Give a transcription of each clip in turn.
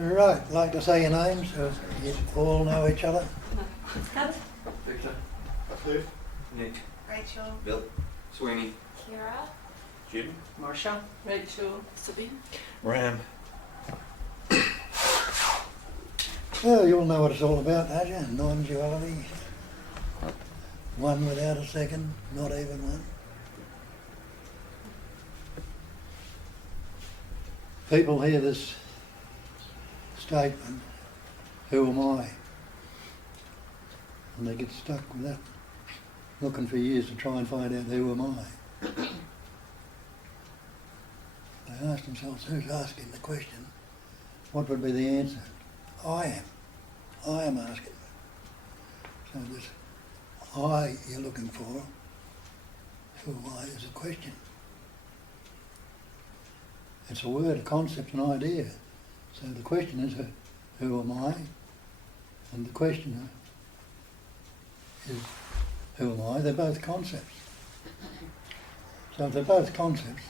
Right, like to say your names so you all know each other. Heather. Victor. Steve. Nick. Rachel. Bill. Sweeney. Kira. Jim. Marsha. Rachel. Sabine. Ram. Well, you all know what it's all about, don't you? Non-duality. One without a second, not even one. People hear this statement, who am I? And they get stuck with that, looking for years to try and find out who am I. They ask themselves, who's asking the question? What would be the answer? I am. I am asking. So this I you're looking for, who am I, is a question. It's a word, a concept, an idea. So the question is, who am I? And the questioner is, who am I? They're both concepts. So if they're both concepts,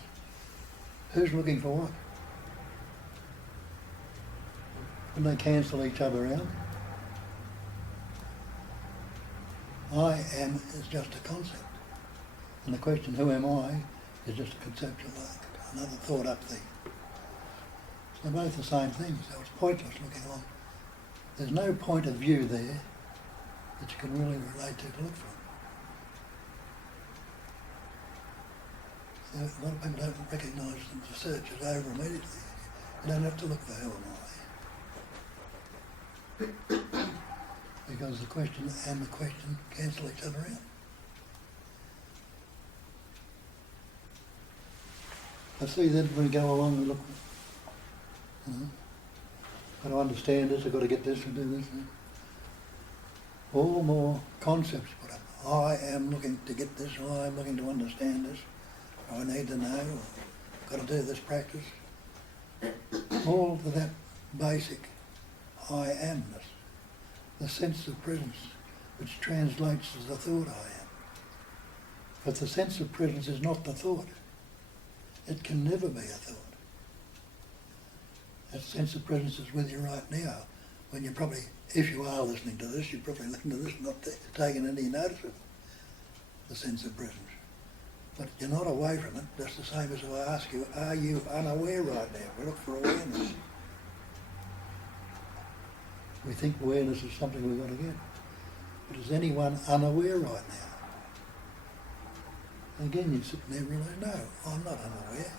who's looking for what? Can they cancel each other out? I am is just a concept. And the question, who am I, is just a conceptual, another thought up thing. So they're both the same thing, so it's pointless looking along. There's no point of view there that you can really relate to look from. So a lot of people don't recognise that the search is over immediately. You don't have to look for who am I. Because the question and the question cancel each other out. I see that when we go along and look, got to understand this, I've got to get this and do this. All more concepts put up. I am looking to get this, or I am looking to understand this, or I need to know, or I've got to do this practice. All to that basic I amness, the sense of presence, which translates as the thought I am. But the sense of presence is not the thought. It can never be a thought. That sense of presence is with you right now, when you're probably, if you are listening to this, you're probably listening to this, not taking any notice of the sense of presence. But you're not away from it, just the same as if I ask you, are you unaware right now? We look for awareness. We think awareness is something we've got to get. But is anyone unaware right now? And again, you're sitting there and realise, no, I'm not unaware.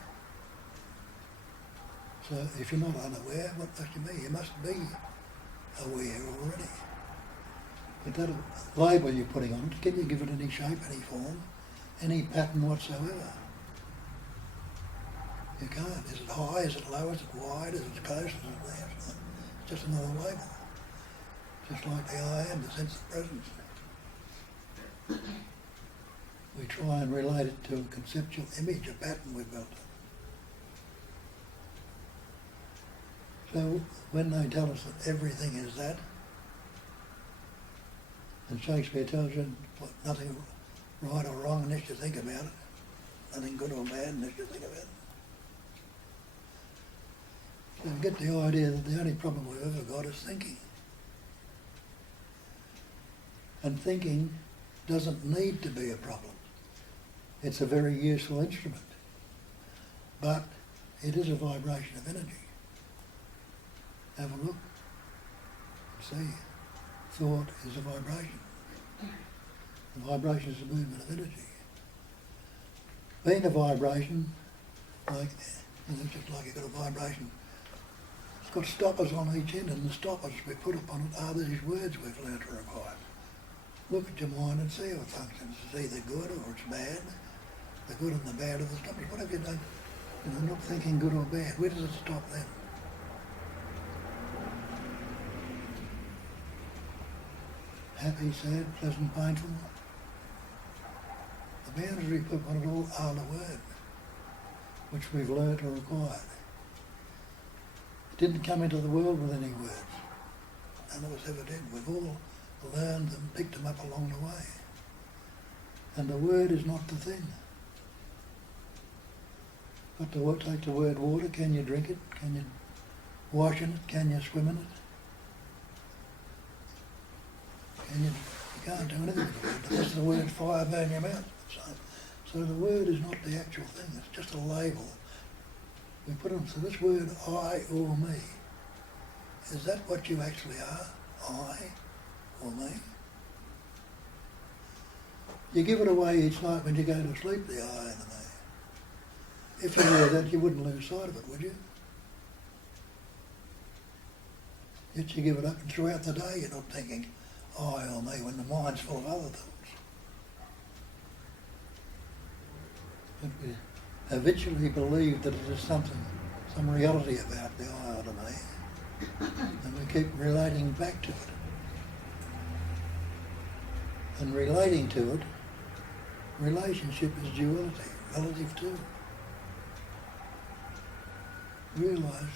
So if you're not unaware, what must you be? You must be aware already. But that label you're putting on it, can you give it any shape, any form, any pattern whatsoever? You can't. Is it high? Is it low? Is it wide? Is it close? Is it there? It's just another label. Just like the I am, the sense of presence. We try and relate it to a conceptual image, a pattern we've built. So when they tell us that everything is that, and Shakespeare tells you nothing right or wrong unless you think about it, nothing good or bad unless you think about it. So we get the idea that the only problem we've ever got is thinking. And thinking doesn't need to be a problem. It's a very useful instrument. But it is a vibration of energy. Have a look. See, thought is a vibration. The vibration is a movement of energy. Being a vibration, like, just like you've got a vibration, it's got stoppers on each end, and the stoppers we put upon it are these words we've learnt to require. Look at your mind and see how it functions. It's either good or it's bad. The good and the bad are the stoppers. What have you done? Not thinking good or bad. Where does it stop then? Happy, sad, pleasant, painful. The boundaries we put on it all are the word, which we've learnt or acquired. It didn't come into the world with any words. None of us ever did. We've all learned them, picked them up along the way. And the word is not the thing. But to take the word water, can you drink it? Can you wash in it? Can you swim in it? Can you can't do anything with the word. Unless the word fire burn your mouth. So the word is not the actual thing, it's just a label. We put on, so this word I or me, is that what you actually are? I or me? You give it away each night when you go to sleep, the I and the me. If you knew that, you wouldn't lose sight of it, would you? Yet you give it up, and throughout the day you're not thinking I or me when the mind's full of other thoughts. But we habitually believe that it is something, some reality about the I or the me, and we keep relating back to it. And relating to it, relationship is duality, relative to. Realise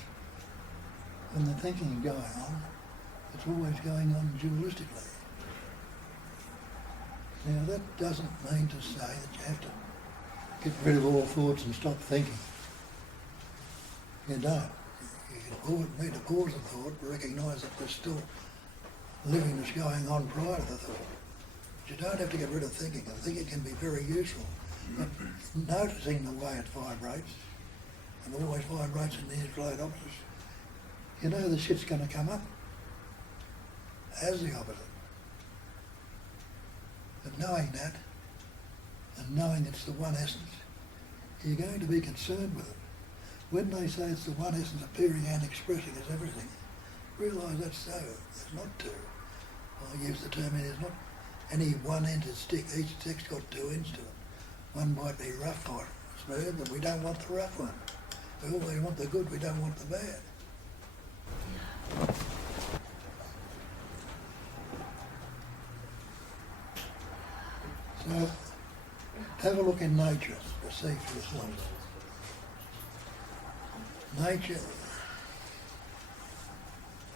when the thinking is going on, it's always going on dualistically. Now that doesn't mean to say that you have to get rid of all thoughts and stop thinking. You don't. You need to pause the thought, recognise that there's still living that's going on prior to the thought. But you don't have to get rid of thinking. I think it can be very useful. But noticing the way it vibrates, and always vibrates in the inflow opposites, you know the shit's going to come up as the opposite. But knowing that, and knowing it's the one essence, you're going to be concerned with it. When they say it's the one essence appearing and expressing as everything, realise that's so. There's not two. I use the term, there's not any one-ended stick. Each stick's got two ends to it. One might be rough or smooth, but we don't want the rough one. We always want the good, we don't want the bad. So, have a look in nature to see for yourself. Nature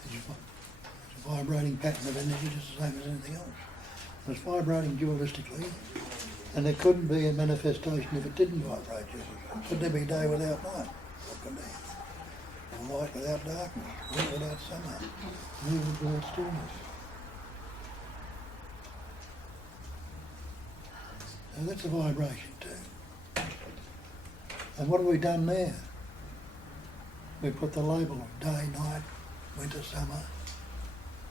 is a vibrating pattern of energy just the same as anything else. And it's vibrating dualistically, and there couldn't be a manifestation if it didn't vibrate dualistically. Could there be day without night? What could there? Or light without darkness? Winter without summer? Movement without stillness? So that's a vibration too. And what have we done there? We put the label of day, night, winter, summer,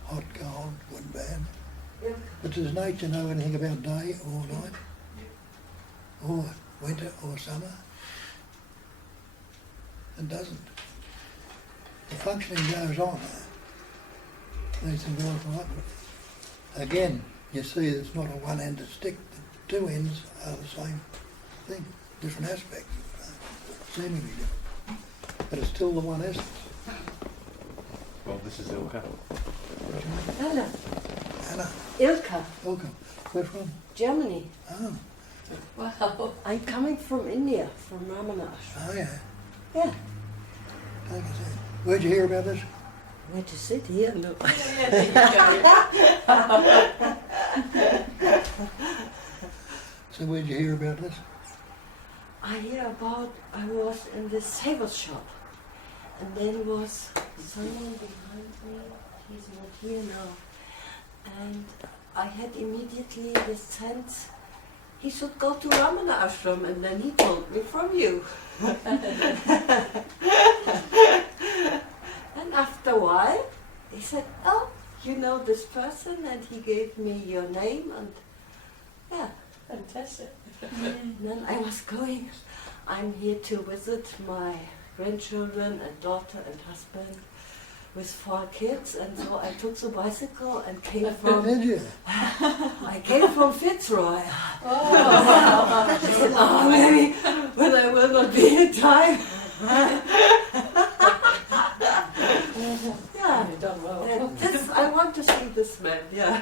hot, cold, good, bad. Yeah. But does nature know anything about day or night? Or winter or summer? It doesn't. The functioning goes on. These things go on. Again, you see it's not a one-ended stick. The two ends are the same thing, different aspects, seemingly different. But it's still the one essence. Well, this is Ilka. Anna. Anna, Ilka, welcome. Where from? Germany. Oh, Wow. I'm coming from India, from Ramana. oh yeah. Yeah. Take us in. Where'd you hear about this? Where to sit here? No. So where'd you hear about this? I hear about, I was in this saver shop, and then was someone behind me, he's not here now, and I had immediately the sense he should go to Ramana Ashram, and then he told me from you. And after a while, he said, oh, you know this person, and he gave me your name, and yeah. Fantastic. And then I was going, I'm here to visit my grandchildren and daughter and husband with 4 kids, and so I took the bicycle and came from, Did you? I came from Fitzroy. Oh. I said, oh, maybe when I will not be in time. Yeah, You've done well. and this, I want to see this man, yeah.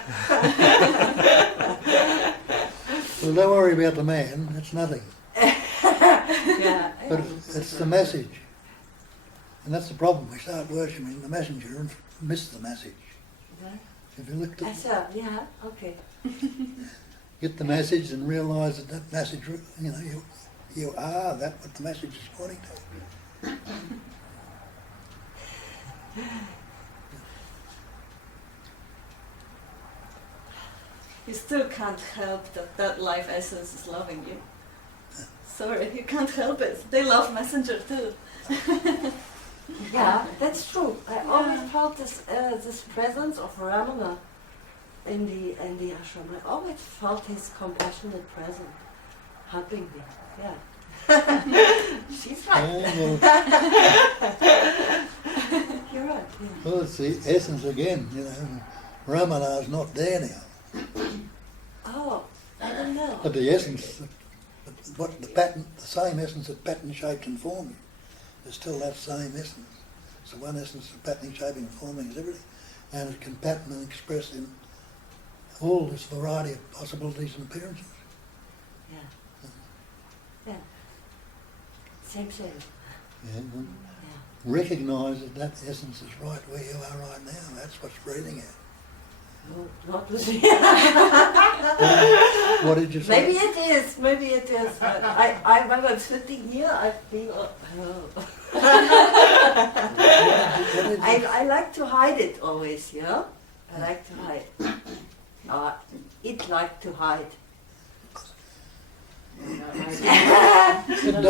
Well, don't worry about the man, it's nothing. Yeah. But it's the message. And that's the problem. We start worshipping the messenger and miss the message. If you look I at, said, yeah, okay. get the message and realise that that message, you know, you are that what the message is pointing to. You still can't help that life essence is loving you. Sorry, you can't help it. They love messenger too. Yeah, that's true. I always felt this presence of Ramana in the ashram. I always felt his compassionate presence helping me. Yeah. She's right. Oh, You're right. Yeah. well, it's the essence again, you know. Ramana's not there now. Oh, I don't know. But the essence, what the pattern, the same essence of pattern, shaped and forming, is still that same essence. So one essence of patterning, shaping and forming is everything. And it can pattern and express in all this variety of possibilities and appearances. Yeah. Yeah. Same. Yeah. Yeah. Recognise that that essence is right where you are right now. That's what's breathing out. No, not with me. What did you say? Maybe it is. But when I'm sitting here, I feel. I like to hide it always. Yeah. I like to hide. It like to hide. It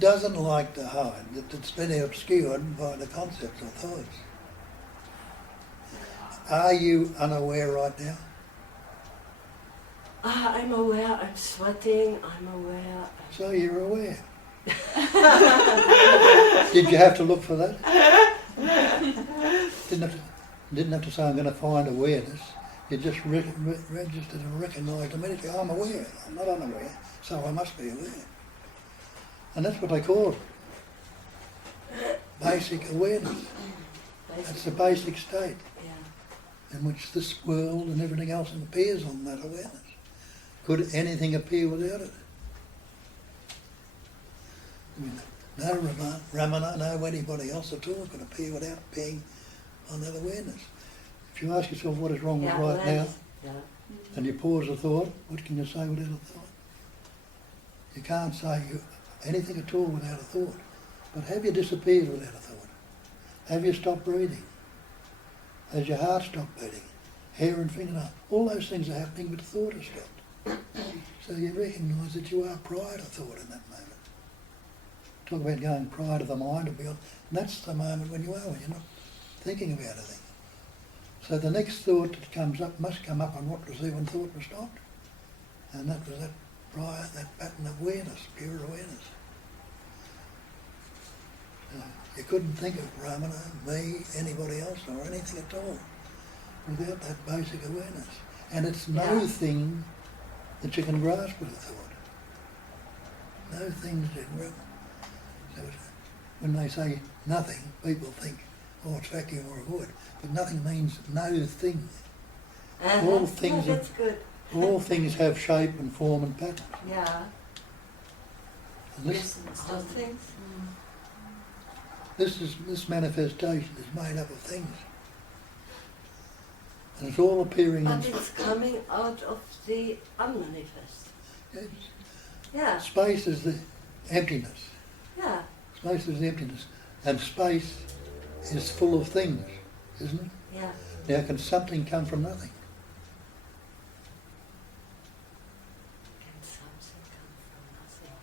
doesn't like to hide. It's been obscured by the concepts or thoughts. Are you unaware right now? I'm aware, I'm sweating, I'm aware. So you're aware. Did you have to look for that? Didn't have to say I'm going to find awareness. You just registered and recognised immediately, I'm aware, I'm not unaware, so I must be aware. And that's what they call it. Basic awareness. That's the basic state in which this world and everything else appears on that awareness. Could anything appear without it? I mean, no Ramana, no anybody else at all could appear without being on that awareness. If you ask yourself what is wrong with right now, and you pause a thought, what can you say without a thought? You can't say anything at all without a thought. But have you disappeared without a thought? Have you stopped breathing? Has your heart stopped beating? Hair and fingernail, all those things are happening, but the thought has stopped. So you recognise that you are prior to thought in that moment. Talk about going prior to the mind or beyond. And that's the moment when you are, when you're not thinking about anything. So the next thought that comes up must come up on what was there when thought was stopped. And that was that prior, that pattern of awareness, pure awareness. You couldn't think of Ramana, me, anybody else or anything at all without that basic awareness. And it's no thing that you can grasp with a thought. No things you can grasp. So when they say nothing, people think, oh, it's vacuum or a void. But nothing means no thing. All things that's good. All things have shape and form and pattern. Yeah. And this Those things. this manifestation is made up of things. And it's all appearing But it's coming out of the unmanifest. Yeah. Space is the emptiness. Yeah. Space is the emptiness. And space is full of things, isn't it? Yeah. Now can something come from nothing? Can something come from nothing?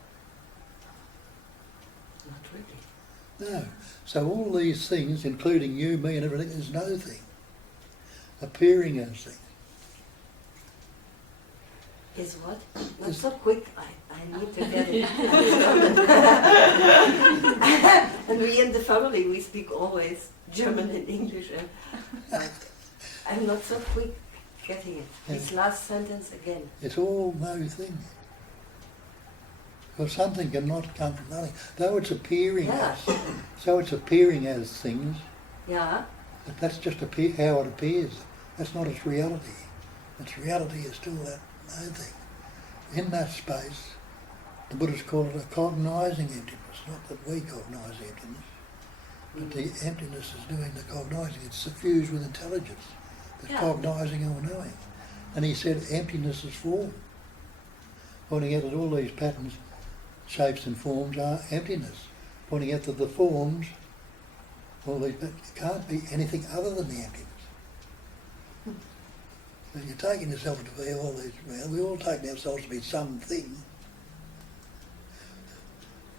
Not really. No. So all these things, including you, me and everything, is no thing. Appearing as things. Is what? Not so quick. I need to get it. And we in the family, we speak always German and English. And I'm not so quick getting it. This last sentence again. It's all no thing. Because something cannot come from nothing. Though it's appearing as, so it's appearing as things, Yeah. but that's just how it appears. That's not its reality. Its reality is still that no thing. In that space, the Buddhists call it a cognising emptiness, not that we cognise the emptiness, but the emptiness is doing the cognising. It's suffused with intelligence, the cognising or knowing. And he said emptiness is form, pointing out that all these patterns, shapes and forms are emptiness, pointing out that the forms All these, but it can't be anything other than the emptiness. So you're taking yourself to be all these, well, we all take ourselves to be something,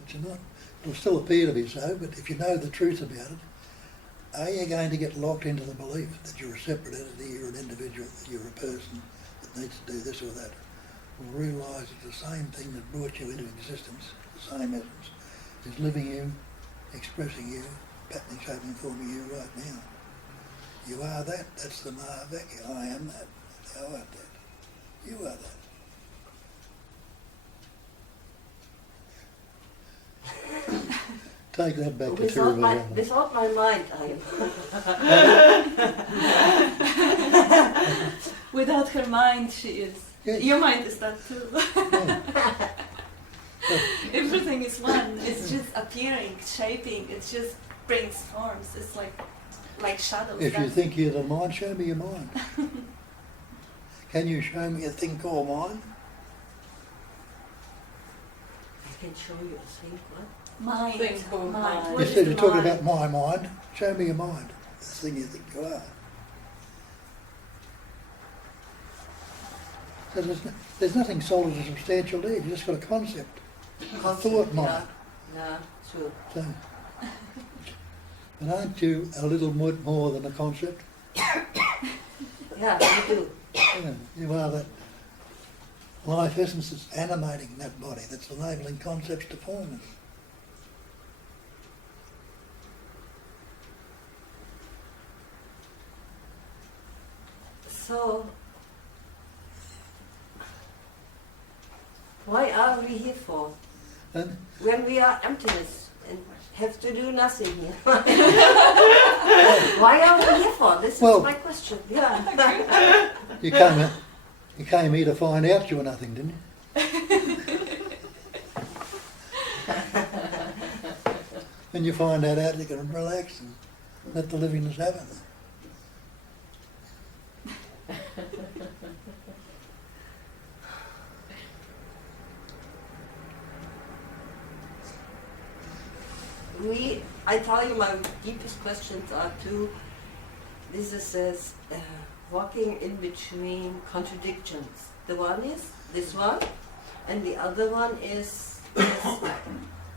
but you're not. It'll still appear to be so, but if you know the truth about it, are you going to get locked into the belief that you're a separate entity, you're an individual, that you're a person that needs to do this or that? Or realise that the same thing that brought you into existence, the same essence, is living you, expressing you, patterning, shaping, forming you right now. You are that. That's the Mahavaki. I am that. Thou art that. You are that. Take that back to Tiruvallur. Without my mind, I am. Without her mind, she is. Yes. Your mind is that too. Yeah. Everything is one. It's just appearing, shaping. It just brings forms. It's like shadows. If you think you're the mind, show me your mind. Can you show me a thing called mind? I can show you a thing, what? Mind. Thing called mind. What You is said the you're talking mind? about my mind. Show me your mind. The thing you think you are. So there's nothing solid or substantial there. You just got a concept. A thought mind. Yeah, true. So, but aren't you a little more than a concept? Yeah, you do. Yeah, you are that life essence that's animating that body, that's enabling concepts to form. So, why are we here for? And When we are emptiness and have to do nothing here. Why are we here for? This Well- is my question. Yeah. you came here to find out you were nothing, didn't you? When you find that out, you can relax and let the livingness happen. I tell you, my deepest questions are two. This is says, walking in between contradictions. The one is this one, and the other one is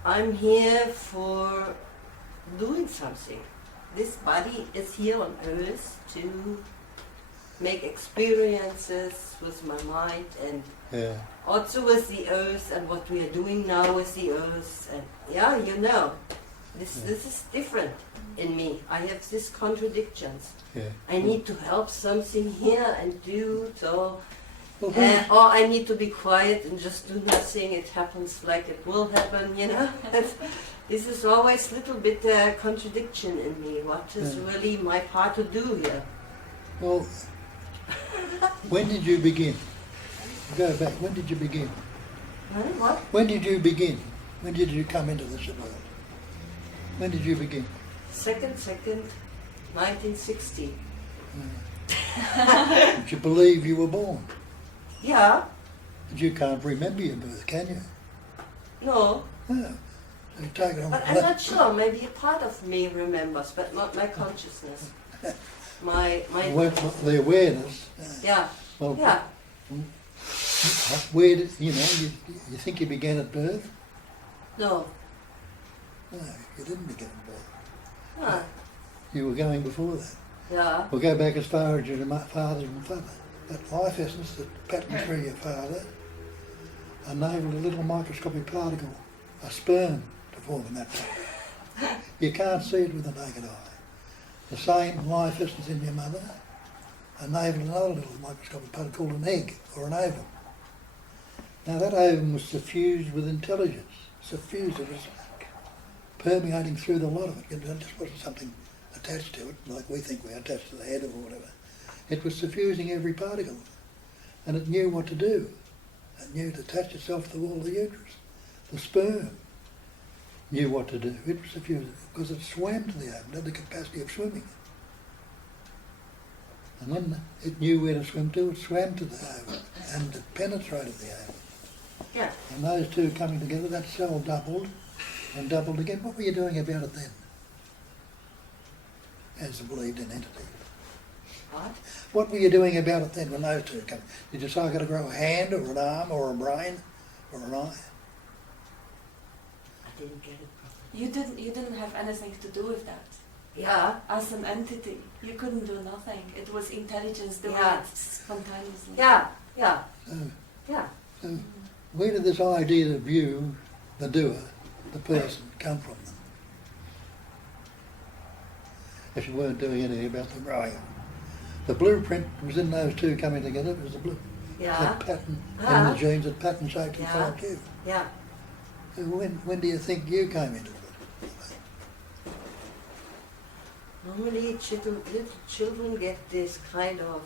I'm here for doing something. This body is here on earth to make experiences with my mind and Yeah. also with the earth and what we are doing now with the earth. And yeah, you know, this is different in me. I have these contradictions. Yeah. I need to help something here and do so. Well, Or I need to be quiet and just do nothing. It happens like it will happen, you know. This is always a little bit contradiction in me. What is Yeah. really my part to do here? well, when did you begin? Go back. When did you begin? Huh? What? When did you begin? When did you come into this world? When did you begin? 2nd, 1960. Did you believe you were born? Yeah. But you can't remember your birth, can you? No. No. So you take it on. But I'm not sure. Maybe a part of me remembers, but not my consciousness. My The awareness. yeah. Well, Yeah. Where did you think you began at birth? No. No, you didn't begin at birth. Huh. You were going before that. Yeah. We'll go back as far as your father and mother. That life essence that patterned through your father enabled a little microscopic particle, a sperm, to form in that particle. You can't see it with the naked eye. The same life essence in your mother enabled another little microscopic particle called an egg or an ovum. Now that ovum was suffused with intelligence, suffused, it was permeating through the lot of it. It just wasn't something attached to it, like we think we're attached to the head or whatever. It was suffusing every particle, and it knew what to do. It knew to attach itself to the wall of the uterus. The sperm knew what to do. It was suffusing because it swam to the ovum, it had the capacity of swimming. And when it knew where to swim to, it swam to the ovum and it penetrated the ovum. Yeah. And those two coming together, that cell doubled and doubled again. What were you doing about it then? as a believed in entity. What? What were you doing about it then when those two came? Did you say I've got to grow a hand or an arm or a brain or an eye? I didn't get it properly. You didn't have anything to do with that. Yeah. As an entity, you couldn't do nothing. It was intelligence doing Yeah. it spontaneously. Yeah. Yeah. So, Yeah. so where did this idea of you, the doer, the person, come from then? If you weren't doing anything about the growing. The blueprint was in those two coming together. It was the blue. Yeah. That pattern in Ah. the genes, that pattern shaped and Yeah. formed you. Yeah. So when do you think you came into it? Normally little children get this kind of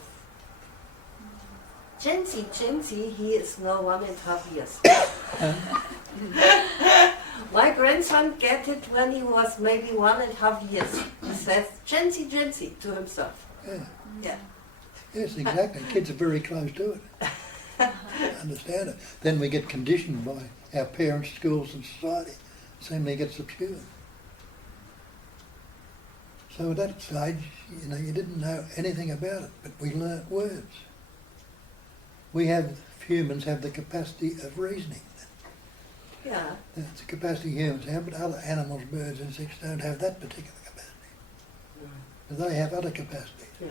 Jensi, he is now 1.5 years. My grandson get it when he was maybe 1.5 years. He says Jensi to himself. Yeah. Yeah. Yes, exactly. Kids are very close to it. Understand it. Then we get conditioned by our parents, schools and society. Suddenly gets obscured. So at that stage, you didn't know anything about it, but we learnt words. Humans have the capacity of reasoning. Yeah. That's the capacity humans have, but other animals, birds, insects don't have that particular capacity. But they have other capacities. Yeah.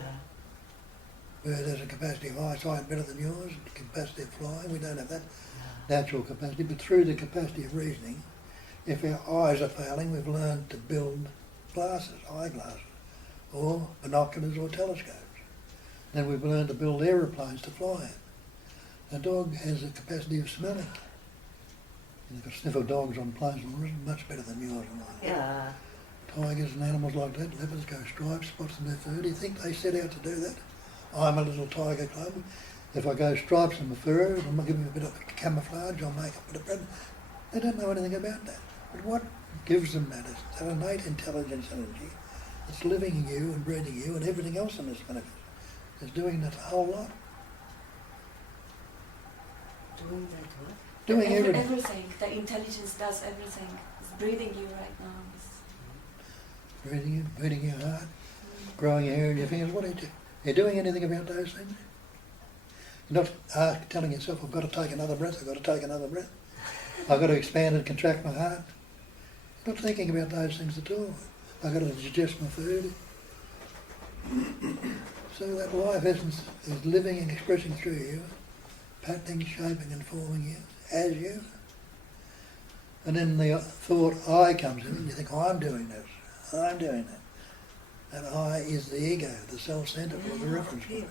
Bird has a capacity of eyesight better than yours, capacity of flying. We don't have that natural capacity, but through the capacity of reasoning, if our eyes are failing, we've learned to build glasses, eyeglasses, or binoculars or telescopes. Then we've learned to build aeroplanes to fly in. A dog has a capacity of smelling. You can sniff of dogs on planes and rivers much better than yours and mine. Yeah. Tigers and animals like that, leopards go stripes, spots in their fur. Do you think they set out to do that? I'm a little tiger club. If I go stripes in my fur, I'll give me a bit of camouflage, I'll make a bit of bread. They don't know anything about that. But what gives them that is that innate intelligence energy that's living in you and breathing you, and everything else in this universe is doing that whole lot. Doing that what? Doing everything. Everything. The intelligence does everything. It's breathing you right now. Breathing you, beating your heart, growing your hair in your fingers. What are you doing? Are you doing anything about those things? You're not telling yourself, I've got to take another breath, I've got to take another breath. I've got to expand and contract my heart. You're not thinking about those things at all. I've got to digest my food. So that life essence is living and expressing through you, patterning, shaping and forming you, as you. And then the thought I comes in and you think, oh, I'm doing this, I'm doing that. That I is the ego, the self-centre or the reference point.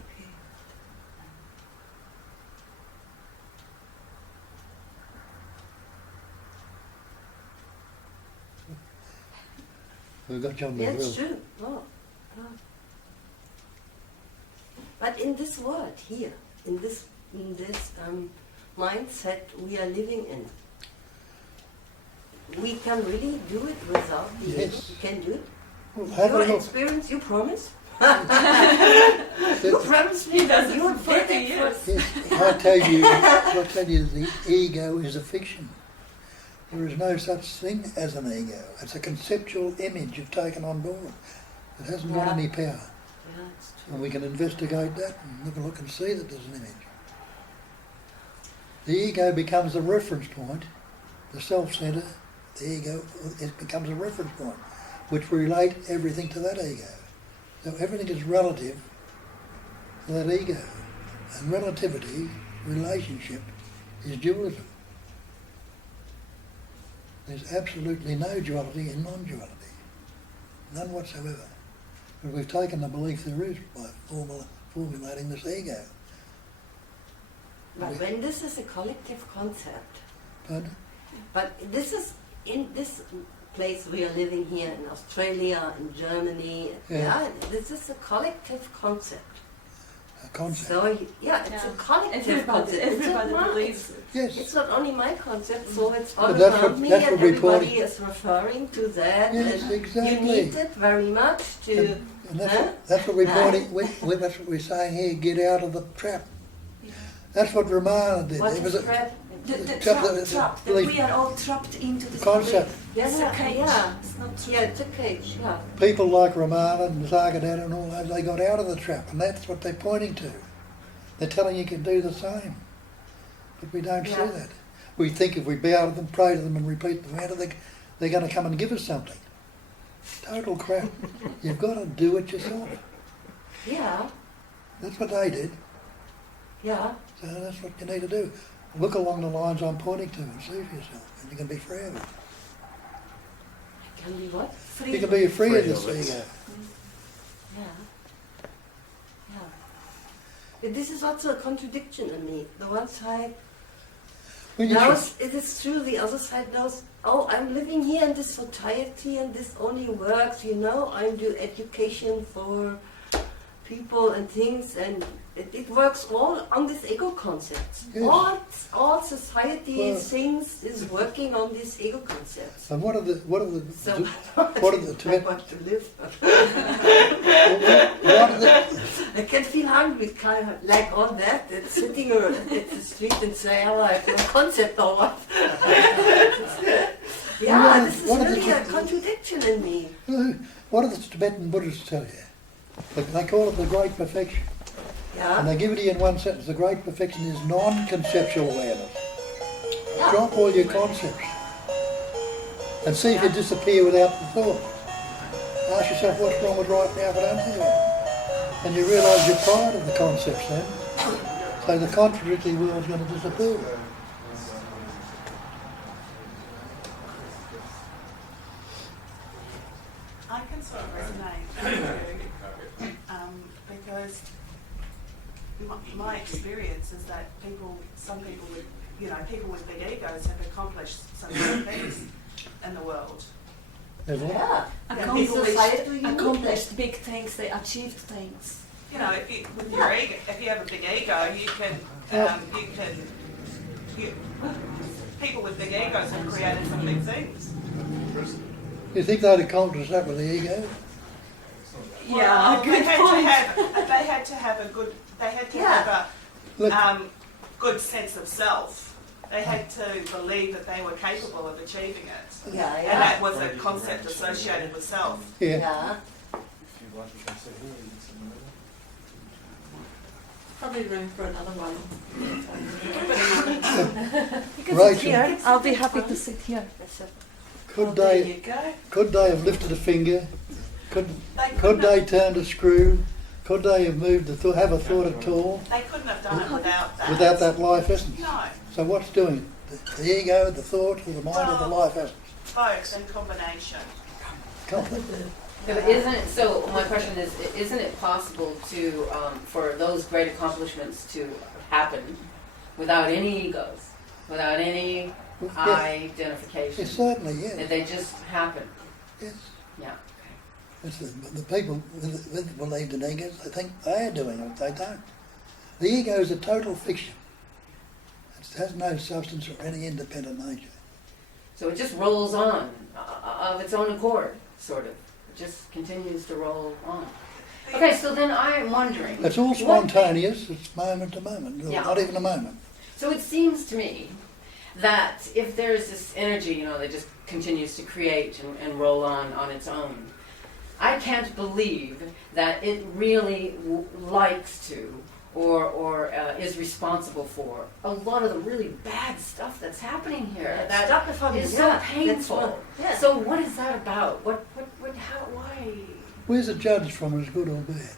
We've got John Yeah, Bell. it's true. Oh. But in this world here, in this mindset we are living in, we can really do it without the ego. Yes. We can do it. Well, have a Your look. experience, you promise? You promised me that you for 40 did it years. for... Yes, I tell you, the ego is a fiction. There is no such thing as an ego. It's a conceptual image you've taken on board. It hasn't got Yeah. any power. Yeah, it's true. And we can investigate that and look and look and see that there's an image. The ego becomes the reference point, the self-centre, the ego, it becomes a reference point, which we relate everything to that ego. So everything is relative to that ego. And relativity, relationship, is dualism. There's absolutely no duality in non-duality. None whatsoever. But we've taken the belief there is by formulating this ego. But when this is a collective concept, Pardon? but this is in this place we are living here in Australia, in Germany, Yeah. this is a collective concept. A concept. So it's Yeah. a collective concept. Everybody It's not believes it. Yes. It's not only my concept, so it's all But that's around what- me that's and what we everybody point- is referring to that. Yes, and exactly. You need it very much to... And that's, Huh? that's what we're Huh? pointing, that's what we're saying here, get out of the trap. That's what Ramana did. What It is was a trap? The Trap, trap, the that belief. we are all trapped into this concept. belief. Yeah, It's a cage. yeah. It's not true. Yeah, it's a cage, yeah. People like Ramana and Nisargadatta and all those, they got out of the trap, and that's what they're pointing to. They're telling you can do the same. But we don't Yeah. see that. We think if we bow to them, pray to them and repeat the mantra, they're going to come and give us something. Total crap. You've got to do it yourself. Yeah, That's what they did. yeah. So that's what you need to do. Look along the lines I'm pointing to and see for yourself, and you can be free of it. Can be what? Free. You can be free Free of this of it. ego. Yeah. Yeah. But this is also a contradiction in me. The one side When you knows it is true, the other side knows, oh, I'm living here in this society and this only works, you know, I do education for people and things, and it works all on this ego concepts. Yes. All society Well- things is working on these ego concepts. and what are the So what are the I Tibet, want to live. what are the I can feel hungry, kind of like all that, and sitting around at the street and say, oh, I have no concept or what. Yeah, this is What are the really a Tib- contradiction in me. what do the Tibetan Buddhists tell you? They call it the great perfection. And Yeah, they give it to you in one sentence. The great perfection is non-conceptual awareness. yeah, Drop all your concepts and see if you disappear without the thought. Ask yourself what's wrong with right now if I don't do that. And you realise you're prior to the concepts then. So the contradictory world's going to disappear. I can sort of resonate with you because my experience is that some people with, people with big egos have accomplished some great things in the world. There's a lot. yeah. Accomplished, In society, you need accomplished big things, they achieved things. With your ego, if you have a big ego, people with big egos have created some big things. You think they'd accomplish that with the ego? Yeah, they good point. had to have a Look, good sense of self. They had to believe that they were capable of achieving it. Yeah, And yeah. that was a concept associated with self. yeah. Yeah. Probably room for another one. You can Rachel. sit here. I'll be happy to sit here. That's a, Could There they? you go. Could they have lifted a finger? Could They could couldn't they have, turned a screw? Could they have moved the thought? Have a thought at all they couldn't have done it without that. without that life essence? No, So what's doing it? The ego, the thought, or the mind, or the life essence? both in combination. Come on. Yeah, but isn't it, so my question is, isn't it possible to, for those great accomplishments to happen without any egos, without any identification? Yes, certainly, That yes. they just happen? Yes. Yeah. It's the people that believed in egos, they think they are doing it, they don't. The ego is a total fiction. It has no substance or any independent nature. So it just rolls on of its own accord, sort of. It just continues to roll on. Okay, so then I'm wondering. It's all what- spontaneous, it's moment to moment, Yeah. not even a moment. So it seems to me that if there's this energy, that just continues to create and roll on its own, I can't believe that it really likes to or is responsible for a lot of the really bad stuff that's happening here. That Stop it from is yeah, so that's painful. what- yeah. So what is that about? How, why? Where's the judge from, is good or bad?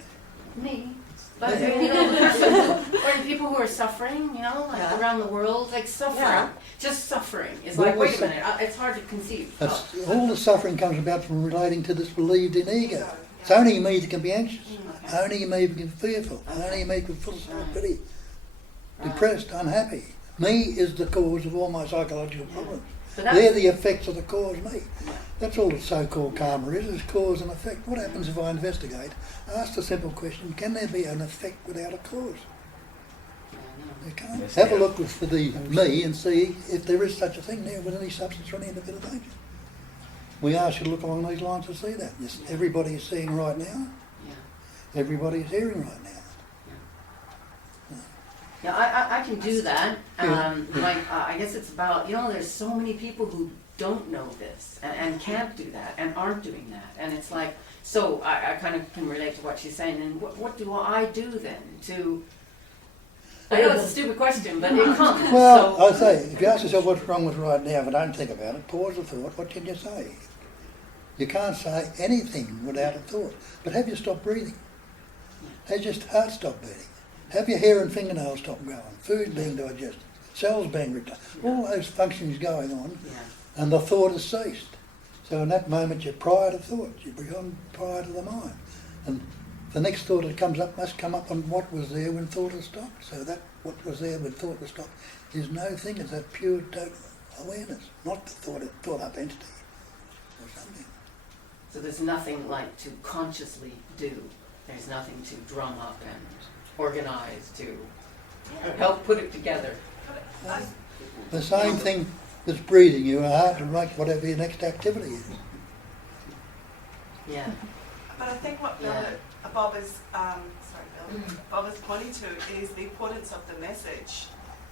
Me. But the person or people who are suffering, like Yeah. around the world, like suffering, Yeah. just suffering. It's Well, like, wait a listen. minute, it's hard to conceive. That's, all the suffering comes about from relating to this believed in ego. It's only me that can be anxious. Okay. Only me can be fearful. Only me can feel self-pity. Depressed, unhappy. Me is the cause of all my psychological problems. So They're that's, the effects of the cause, me. That's all the so-called karma is cause and effect. What happens if I investigate? Ask the simple question, can there be an effect without a cause? You can't. Yes, Have a yeah. look for the me and see if there is such a thing there with any substance or any independent nature. We ask you to look along these lines to see that. Yes, everybody is seeing right now. yeah. Everybody is hearing right now. Yeah, I can do that. Yeah. I guess it's about, there's so many people who don't know this and can't do that and aren't doing that. And it's like, so I kind of can relate to what she's saying. And what do I do then to... I know it's a stupid question, but it comes. Well, so, I say, if you ask yourself what's wrong with right now, but don't think about it, pause the thought, what can you say? You can't say anything without a thought. But have you stopped breathing? Has your heart stopped beating? Have your hair and fingernails stopped growing? Food being digested? Cells being retained? All those functions going on, and the thought has ceased. So in that moment you're prior to thought, you're beyond prior to the mind. And the next thought that comes up must come up on what was there when thought has stopped. So that what was there when thought was stopped is no thing, it's that pure total awareness, not the thought up entity or something. so there's nothing like to consciously do. There's nothing to drum up and organize, to help put it together. The same thing that's breathing you are to make whatever your next activity is. Yeah. But I think what Bob is, Bob is pointing to is the importance of the message.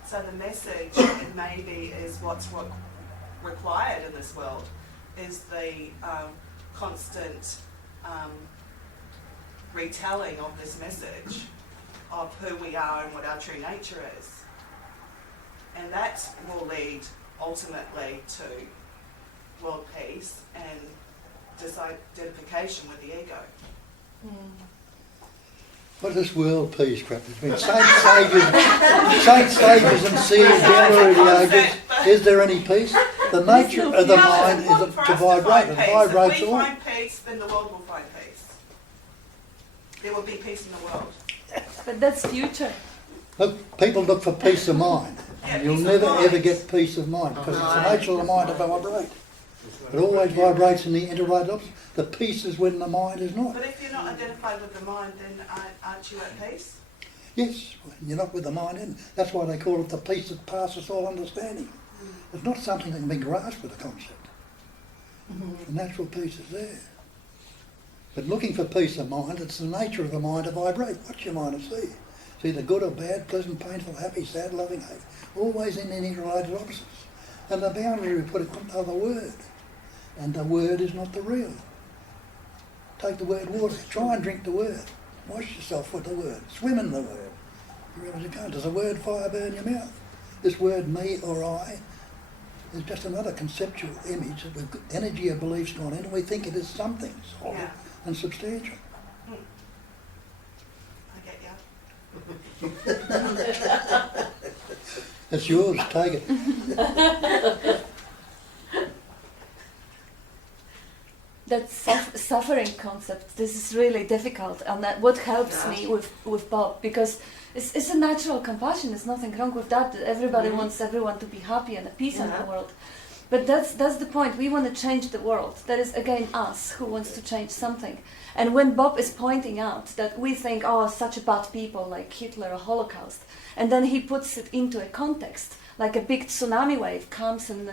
So the message, it maybe is what's required in this world, is the constant retelling of this message of who we are and what our true nature is. And that will lead ultimately to world peace and disidentification with the ego. What is world peace crap? There's been saints, sages and seers down through the ages. Is there any peace? The nature of the mind is to vibrate. It vibrates If we all. find peace, then the world will find peace. There will be peace in the world. But that's future. Look, people look for peace of mind. Yeah, You'll peace of never mind. ever get peace of mind because it's the nature of the mind to vibrate. It always vibrates in the interrelated opposite. The peace is when the mind is not. But if you're not identified with the mind, then aren't you at peace? Yes, you're not with the mind in. That's why they call it the peace that passes all understanding. It's not something that can be grasped with a concept. The natural peace is there. But looking for peace of mind, it's the nature of the mind to vibrate. What's your mind to see? It's either good or bad, pleasant, painful, happy, sad, loving, hate. Always in any related opposites. And the boundary we put it on the word. And the word is not the real. Take the word water. Try and drink the word. Wash yourself with the word. Swim in the word. You realise you can't. Does the word fire burn your mouth? This word me or I is just another conceptual image that we've got energy of beliefs gone in and we think it is something solid and substantial. I get you. It's yours, take it. That suffering concept, this is really difficult, and that what helps me with Bob, because it's a natural compassion, there's nothing wrong with that. Everybody wants everyone to be happy and at peace in the world. But that's the point, we want to change the world. That is again us who wants to change something. And when Bob is pointing out that we think, oh, such a bad people like Hitler or Holocaust, and then he puts it into a context, like a big tsunami wave comes and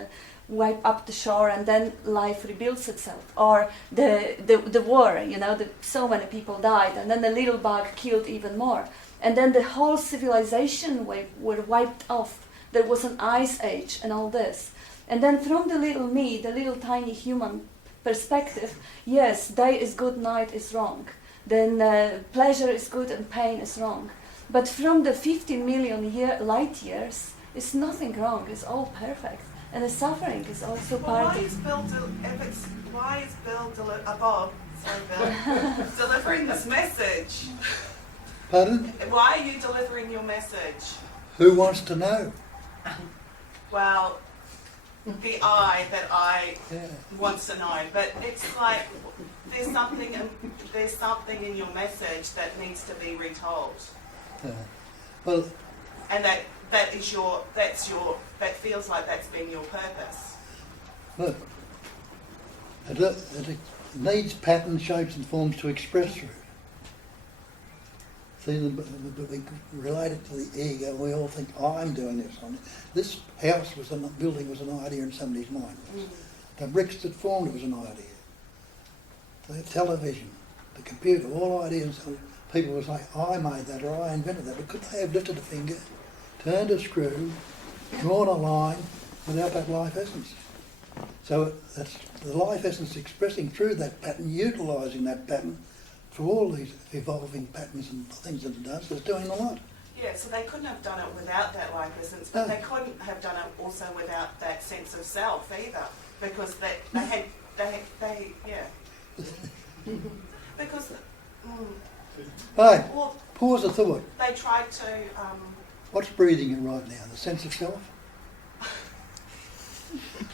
wipe up the shore and then life rebuilds itself, or the war, you know, so many people died and then the little bug killed even more, and then the whole civilization were wiped off. There was an ice age and all this, and then from the little me, the little tiny human perspective, yes, day is good, night is wrong, then pleasure is good and pain is wrong, but from the 15 million light years it's nothing wrong, it's all perfect. And the suffering is also part of... Why is Bill delivering this message? Pardon? Why are you delivering your message? Who wants to know? Well, the I that I wants to know, but it's like there's something in your message that needs to be retold. Well, And that feels like that's been your purpose. look, it needs patterns, shapes and forms to express through. See, we relate it to the ego. We all think, I'm doing this. This house building was an idea in somebody's mind. The bricks that formed it was an idea. The television, the computer, all ideas. People will say, I made that or I invented that. But could they have lifted a finger, turned a screw, drawn a line without that life essence? So that's the life essence expressing through that pattern, utilising that pattern for all these evolving patterns and things that it does, is doing a lot. Yeah, so they couldn't have done it without that life essence, but No. they couldn't have done it also without that sense of self either, because they yeah. Because, Right, well, pause a thought. they tried to, What's breathing you right now? The sense of self?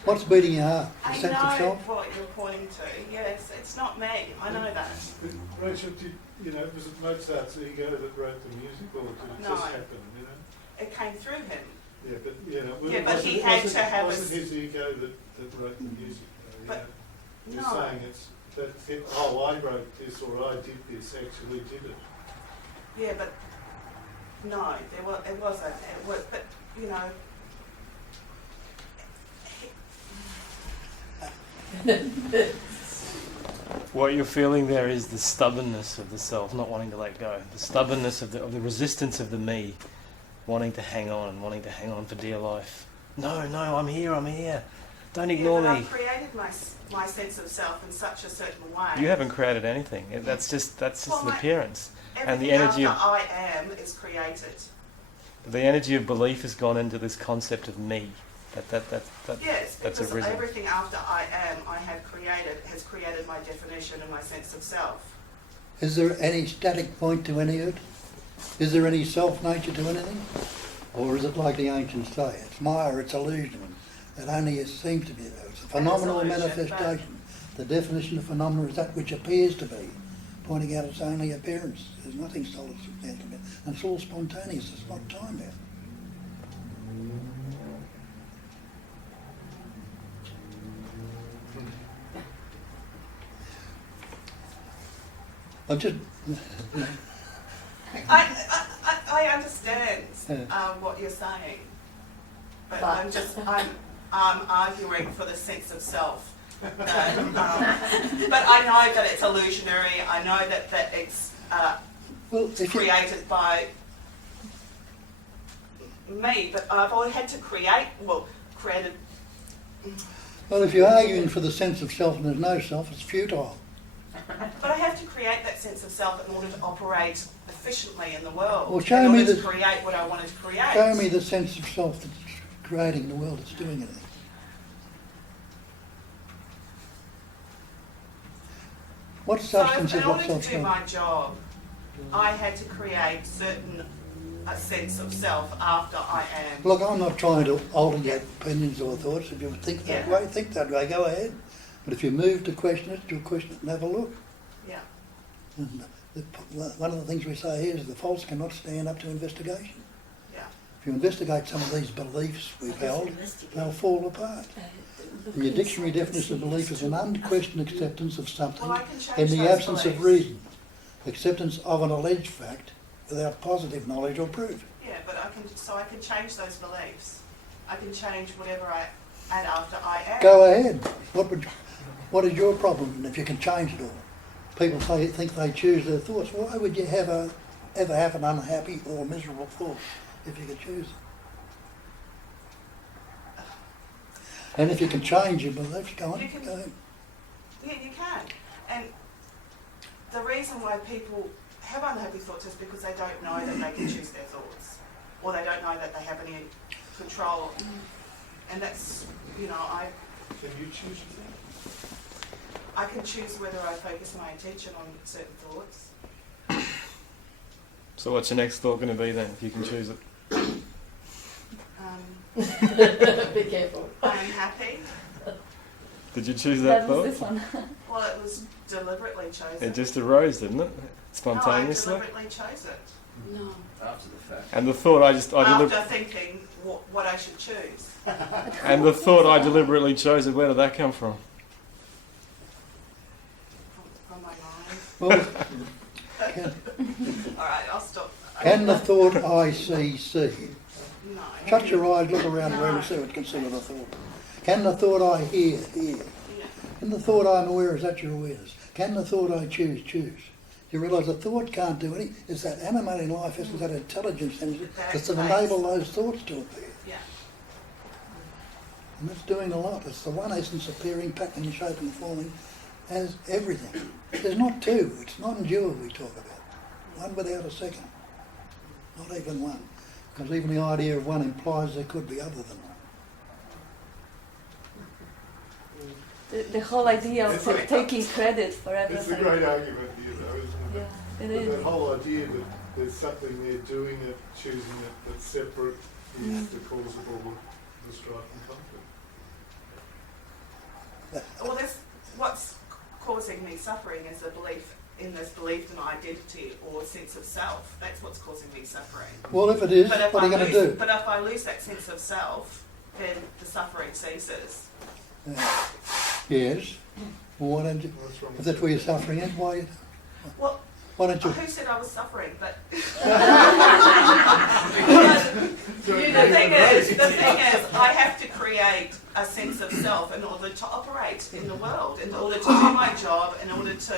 What's beating your heart? The I sense of know self? what you're pointing to. Yes, it's not me. I know that. But Rachel, was it Mozart's ego that wrote the music, or did it No. just happen, It came through him. Yeah, but, Yeah, but he had to have a wasn't his ego that wrote the music, though, But You're no. saying it's, I wrote this, or I did this, actually did it. Yeah, but no, it wasn't. It was, but What you're feeling there is the stubbornness of the self, not wanting to let go. The stubbornness of the resistance of the me, wanting to hang on for dear life. No, I'm here. Don't ignore but me. I've created my sense of self in such a certain way. You haven't created anything. That's just Well, an appearance. And the Everything energy after of I am is created. the energy of belief has gone into this concept of me. Yes, that's because arisen. everything after I am, has created my definition and my sense of self. Is there any static point to any of it? Is there any self-nature to anything? Or is it like the ancients say, it's Maya, it's illusion, it only seems to be there. It's a phenomenal illusion, manifestation. The definition of phenomena is that which appears to be, pointing out its only appearance. There's nothing solid, substantial, and it's all spontaneous, it's not time bound. I'm just, I understand what you're saying, but I'm arguing for the sense of self. That, but I know that it's illusionary. I know that it's well, if you, created by me, but I've always had to created. well, if you're arguing for the sense of self and there's no self, it's futile. But I have to create that sense of self in order to operate efficiently in the world. Well, show in me order the- to create what I wanted to create. Show me the sense of self that's creating the world that's doing anything. What substance So is in what order to do self-self? my job, I had to create a sense of self after I am. Look, I'm not trying to alter your opinions or thoughts. If you think that way, think that way, go ahead. But if you move to question it, you'll question it and have a look. Yeah. And one of the things we say here is the false cannot stand up to investigation. Yeah. If you investigate some of these beliefs we've held, they'll fall apart. And your dictionary definition of belief is an unquestioned acceptance of something Well, I can change in the those absence of beliefs. reason. Acceptance of an alleged fact without positive knowledge or proof. Yeah, but I can change those beliefs. I can change whatever I add after I am. Go ahead. What is your problem if you can change it all? People think they choose their thoughts. Why would you ever have an unhappy or miserable thought if you could choose it? And if you can change your beliefs, go on. You can- Go ahead. Yeah, you can. And the reason why people have unhappy thoughts is because they don't know that they can choose their thoughts, or they don't know that they have any control. And that's, Can you choose your thing? I can choose whether I focus my attention on certain thoughts. So what's your next thought going to be then, if you can choose it? Be careful. I'm happy. Did you choose that That was thought? this one. Well, it was deliberately chosen. It just arose, didn't it? Spontaneously. No, I deliberately chose it. No. After the fact. And the thought I After thinking what I should choose. and the thought I deliberately chose it. Where did that come from? From my mind. Well, can, All right, I'll stop. can the thought I see? No. Shut your eyes, look around the room and see what consider the thought. Can the thought I hear? Yeah. Can the thought I'm aware, is that your awareness? Can the thought I choose? You realise a thought can't do anything. It's that animating life essence, that intelligence energy that's to enable those thoughts to appear. Yeah. And it's doing a lot. It's the one essence appearing, packing, shaping, forming as everything. There's not two. It's non-dual we talk about. One without a second. Not even one. Because even the idea of one implies there could be other than one. The whole idea of It's like- taking credit for It's everything. a great argument, you know, isn't it? Yeah, it But is. that whole idea that there's something there doing it, choosing it, that's separate is the cause of all the strife and conflict. Well, that's what's causing me suffering is a belief in this belief in identity or sense of self. That's what's causing me suffering. Well, if it is, But if what are you going to do? But if I lose that sense of self, then the suffering ceases. Yes. Well, why don't you, What's wrong if with that's that? where your suffering is, Well, why don't you? who said I was suffering? But Don't the get thing it is, right. I have to create a sense of self in order to operate in the world, in order to do my job, in order to,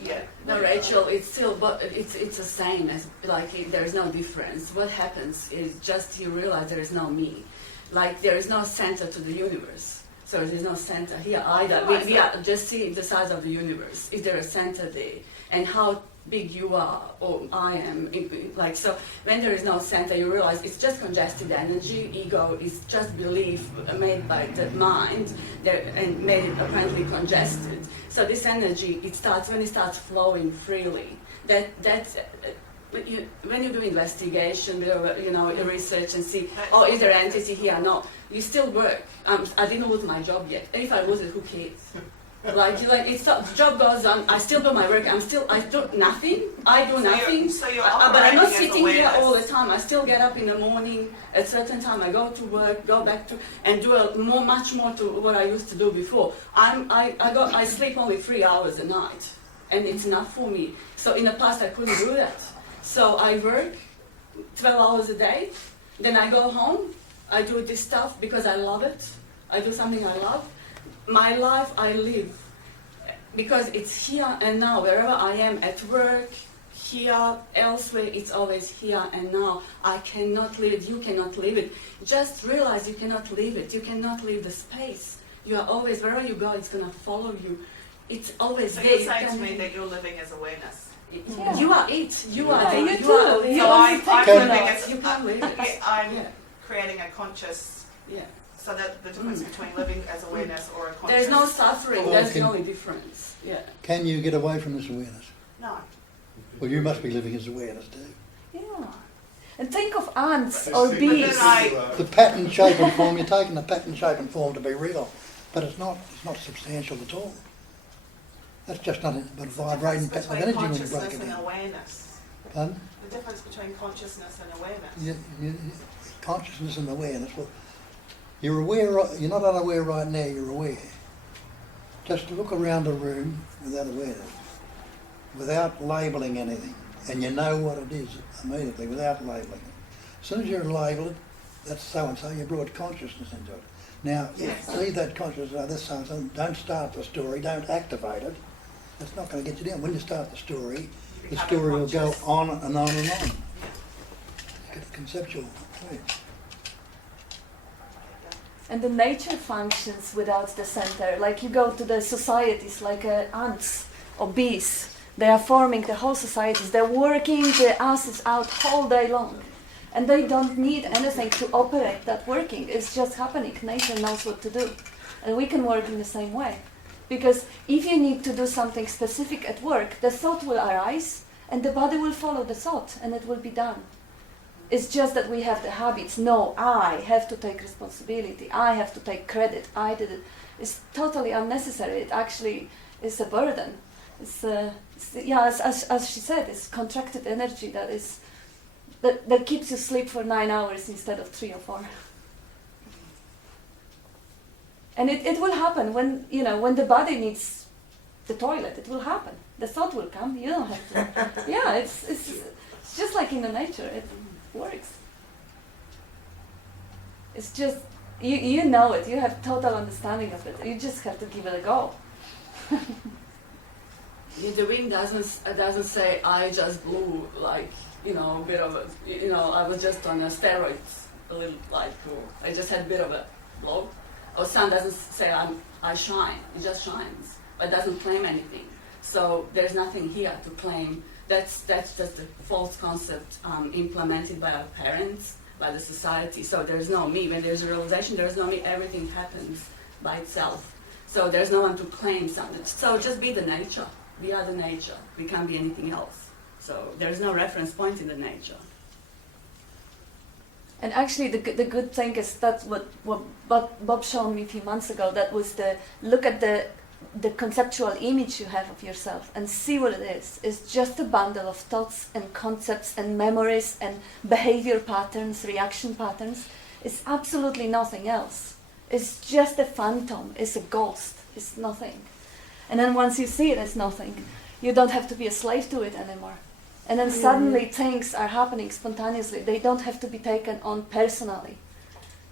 yeah. No, Rachel, it's still, but it's the same as like there is no difference. What happens is just you realize there is no me, like there is no center to the universe. So there is no center here either. We are just seeing the size of the universe. Is there a center there? And how big you are or I am, like so. When there is no center, you realize it's just congested energy. Ego is just belief made by the mind and made it apparently congested. So this energy, when it starts flowing freely, that's when you do investigation, research and see, is there an entity here? No, you still work. I didn't lose my job yet. If I lose it, who cares? The job goes on. I still do my work. I do nothing. I do nothing. So you're but I'm not operating as sitting here awareness. all the time. I still get up in the morning at a certain time. I go to work, go back to, and do much more to what I used to do before. I sleep only 3 hours a night, and it's enough for me. So in the past I couldn't do that. So I work 12 hours a day. Then I go home. I do this stuff because I love it. I do something I love. My life I live because it's here and now. Wherever I am at work, here, elsewhere, it's always here and now. I cannot live it. You cannot live it. Just realize you cannot live it. You cannot leave the space. You are always, wherever you go, it's going to follow you. It's always So there. you're saying to me that you're living as awareness. Yeah. You are it. You are Yeah, the, you you too. are You So only I'm take Can- living it as, you can't live it. I'm Yeah. creating a conscious. Yeah. So that the difference between living as awareness or a conscious. There's no suffering. Oh, That's okay. the only difference. Yeah. Can you get away from this awareness? No. Well, you must be living as awareness too. Yeah. And think of ants It's or the- bees. But then I- The pattern, shape and form, you're taking the pattern, shape and form to be real, but it's not substantial at all. That's just nothing but a vibrating pattern of energy when you break consciousness it and down. awareness. Pardon? The difference between consciousness and awareness. Consciousness and awareness. Well, you're aware. You're not unaware right now. You're aware. Just look around the room without awareness, without labelling anything, and you know what it is immediately without labelling it. As soon as you're labelled, that's so and so. You brought consciousness into it. Now, Yes. leave that consciousness. This so and so. Don't start the story. Don't activate it. That's not going to get you down. When you start the story, You the become story will go unconscious. on and on and on. Get a conceptual. Right. And the nature functions without the center. Like you go to the societies like ants or bees. They are forming the whole societies. They're working their asses out all day long. And they don't need anything to operate that working. It's just happening. Nature knows what to do. And we can work in the same way. Because if you need to do something specific at work, the thought will arise and the body will follow the thought and it will be done. It's just that we have the habits. No, I have to take responsibility. I have to take credit. I did it. It's totally unnecessary. It actually is a burden. As she said, it's contracted energy that keeps you asleep for 9 hours instead of 3 or 4. And it will happen when the body needs the toilet. It will happen. The thought will come. You don't have to. Yeah, it's just like in the nature. It works. It's just you know it. You have total understanding of it. You just have to give it a go. Yeah, the wind doesn't say I just blew like bit of a I was just on a steroids. a little light, or I just had a bit of a blob. Or sun doesn't say I shine, it just shines, but doesn't claim anything. So there's nothing here to claim. That's just a false concept implemented by our parents, by the society. So there's no me. When there's a realization, there's no me. Everything happens by itself. So there's no one to claim something. So just be the nature. We are the nature. We can't be anything else. So there's no reference point in the nature. And actually, the good thing is that's what Bob showed me a few months ago. That was look at the conceptual image you have of yourself and see what it is. It's just a bundle of thoughts and concepts and memories and behavior patterns, reaction patterns. It's absolutely nothing else. It's just a phantom. It's a ghost. It's nothing. And then once you see it as nothing, you don't have to be a slave to it anymore. And then suddenly things are happening spontaneously. They don't have to be taken on personally.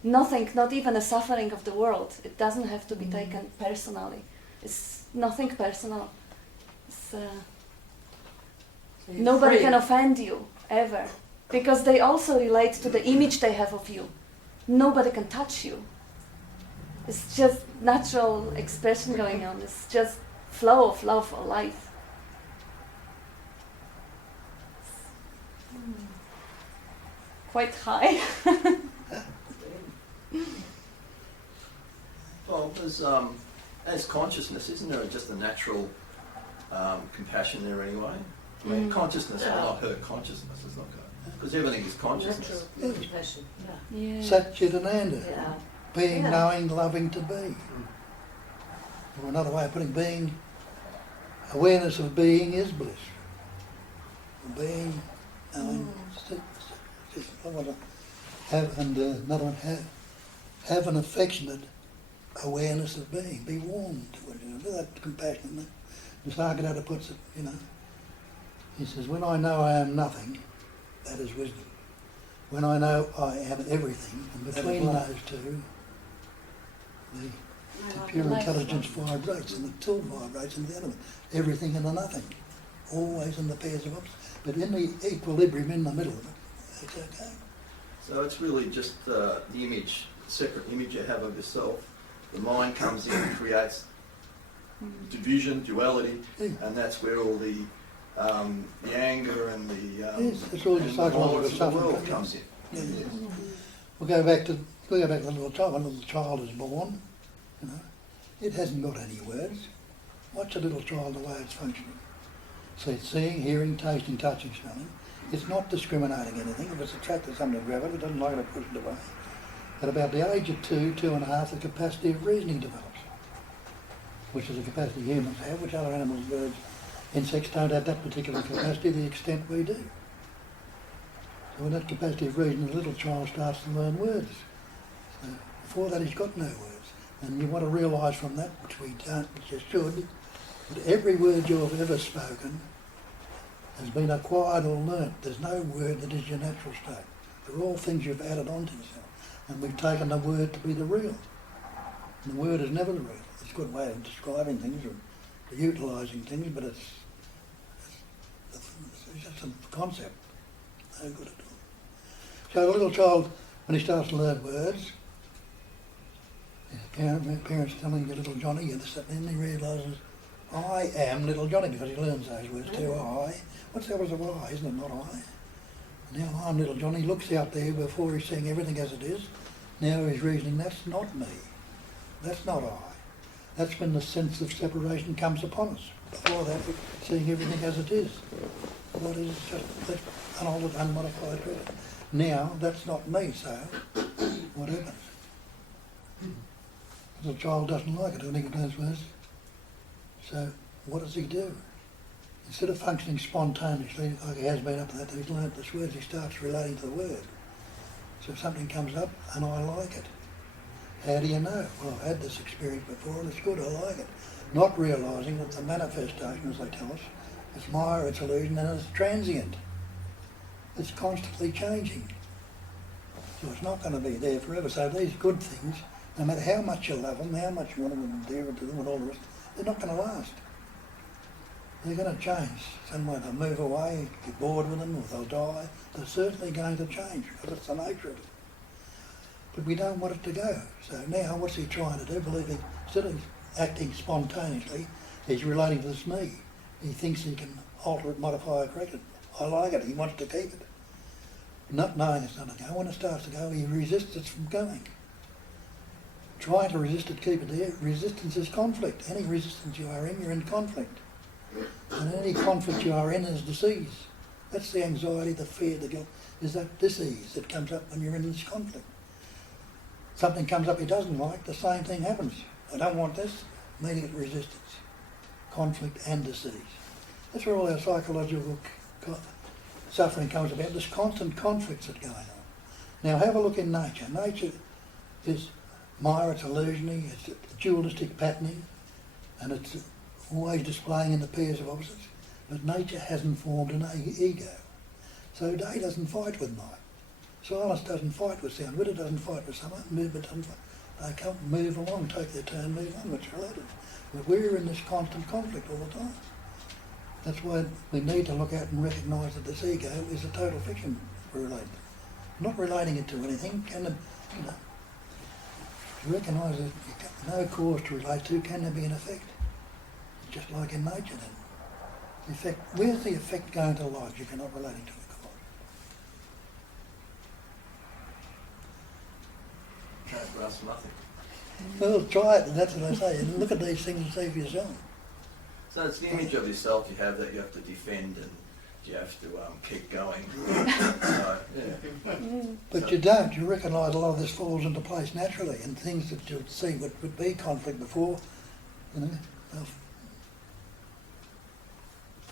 Nothing, not even a suffering of the world. It doesn't have to be taken personally. It's nothing personal. It's, nobody can offend you, ever. Because they also relate to the image they have of you. Nobody can touch you. It's just natural expression going on. It's just flow of love or life. Quite high. Well, there's, as consciousness, isn't there just a natural compassion there anyway? I mean, consciousness will not hurt consciousness, it's not good. Because everything is consciousness. Natural compassion. Yeah. Satchitananda. Yeah. Being, Yeah. knowing, loving to be. Or another way of putting being, awareness of being is bliss. Being, knowing, I want to have, and another one, have an affectionate awareness of being. Be warm to it, you know, that compassion. Nisargadatta puts it, you know. He says, when I know I am nothing, that is wisdom. When I know I am everything, and between those two, the pure intelligence vibrates, and the tool vibrates in the element. Everything and the nothing. Always in the pairs of opposites. But in the equilibrium in the middle of it, it's okay. So it's really just the image, separate image you have of yourself. The mind comes in and creates division, duality, and that's where all the anger and yes, it's all just psychological the stuff world comes in. Yes. Yes. We'll go back to the little child. When a little child is born, you know, it hasn't got any words. Watch a little child the way it's functioning. So it's seeing, hearing, tasting, touching, smelling. It's not discriminating anything. If it's attracted to something to grab it, it doesn't like it, it pushes it away. At about the age of 2, 2.5, the capacity of reasoning develops, which is a capacity humans have, which other animals, birds, insects don't have that particular capacity to the extent we do. So when that capacity of reasoning, the little child starts to learn words. So before that, he's got no words. And you want to realise from that, which we don't, which you should, that every word you have ever spoken has been acquired or learnt. There's no word that is your natural state. They're all things you've added onto yourself. And we've taken the word to be the real. And the word is never the real. It's a good way of describing things or utilising things, but it's just a concept. No good at all. So the little child, when he starts to learn words, parents telling the little Johnny, and then he realises, I am little Johnny, because he learns those words too. I. What's the opposite of I? Isn't it not I? Now I'm little Johnny. He looks out there before he's seeing everything as it is. Now he's reasoning, that's not me. That's not I. That's when the sense of separation comes upon us. Before that, we're seeing everything as it is. What is just that unaltered, unmodified truth. Now that's not me, so what happens? The child doesn't like it when he learns words. So what does he do? Instead of functioning spontaneously, like he has been up to that, he's learnt this word, he starts relating to the word. So if something comes up and I like it, how do you know? Well, I've had this experience before and it's good, I like it. Not realising that the manifestation, as they tell us, it's Maya, it's illusion, and it's transient. It's constantly changing. So it's not going to be there forever. So these good things, no matter how much you love them, how much you want them to do to them and all the rest, they're not going to last. They're going to change. Some way they'll move away, get bored with them, or they'll die. They're certainly going to change, because it's the nature of it. but we don't want it to go. So now what's he trying to do? Believing, instead of acting spontaneously, he's relating to this me. He thinks he can alter it, modify it, correct it. I like it, he wants to keep it. Not knowing it's going to go. When it starts to go, he resists it from going. Trying to resist it, keep it there. Resistance is conflict. Any resistance you are in, you're in conflict. And any conflict you are in is disease. That's the anxiety, the fear, the guilt, is that disease that comes up when you're in this conflict. Something comes up he doesn't like, the same thing happens. I don't want this, meaning it's resistance, conflict and disease. That's where all our psychological suffering comes about, this constant conflicts that are going on. Now have a look in nature. Nature is Maya, it's illusionary, it's dualistic patterning, and it's always displaying in the pairs of opposites. But nature hasn't formed an ego. So day doesn't fight with night. Silence doesn't fight with sound. Widow doesn't fight with someone. Movement doesn't fight. They come, move along, take their turn, move on, it's relative. But we're in this constant conflict all the time. That's why we need to look at and recognise that this ego is a total fiction we're relating to. Not relating it to anything. To recognise that you've got no cause to relate to, can there be an effect? Just like in nature then. The effect, where's the effect going to lodge if you're not relating to the cause? No, for us, nothing. Well, try it, and that's what I say. And look at these things and see for yourself. So it's the image of yourself you have that you have to defend and you have to keep going. So, yeah. But you don't. You recognise a lot of this falls into place naturally, and things that you'd see would be conflict before,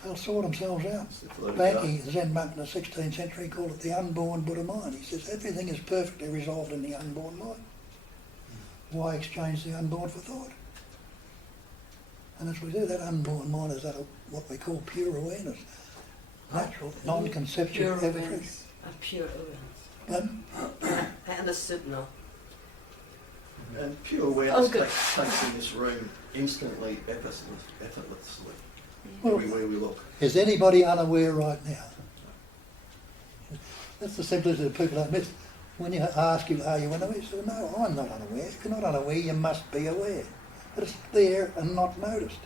they'll sort themselves out. Banki, the Zen monk in the 16th century, called it the unborn Buddha mind. He says everything is perfectly resolved in the unborn mind. Why exchange the unborn for thought? And as we do, that unborn mind is that what we call pure awareness. Natural, non-conceptual, Pure ever free. awareness. Pure awareness. But I understood now. And pure awareness takes place in this room instantly, effortlessly, well, everywhere we look. is anybody unaware right now? That's the simplicity that people don't miss. When you ask you, are you unaware? You say, no, I'm not unaware. If you're not unaware, you must be aware. But it's there and not noticed.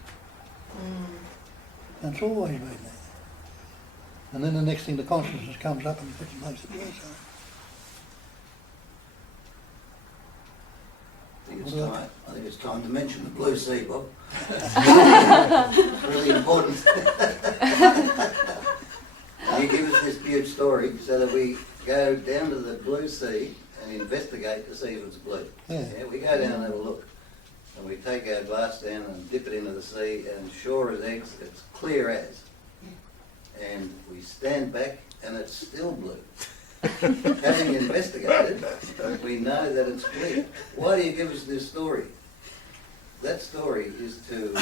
And it's always been there. And then the next thing, the consciousness comes up and makes it worse. I think it's time to mention the blue sea, Bob. Really important. You give us this beaut story so that we go down to the blue sea and investigate to see if it's blue. Yeah. We go down and have a look. And we take our glass down and dip it into the sea, and sure as eggs, it's clear as. And we stand back and it's still blue. Having investigated, we know that it's clear. Why do you give us this story? That story is to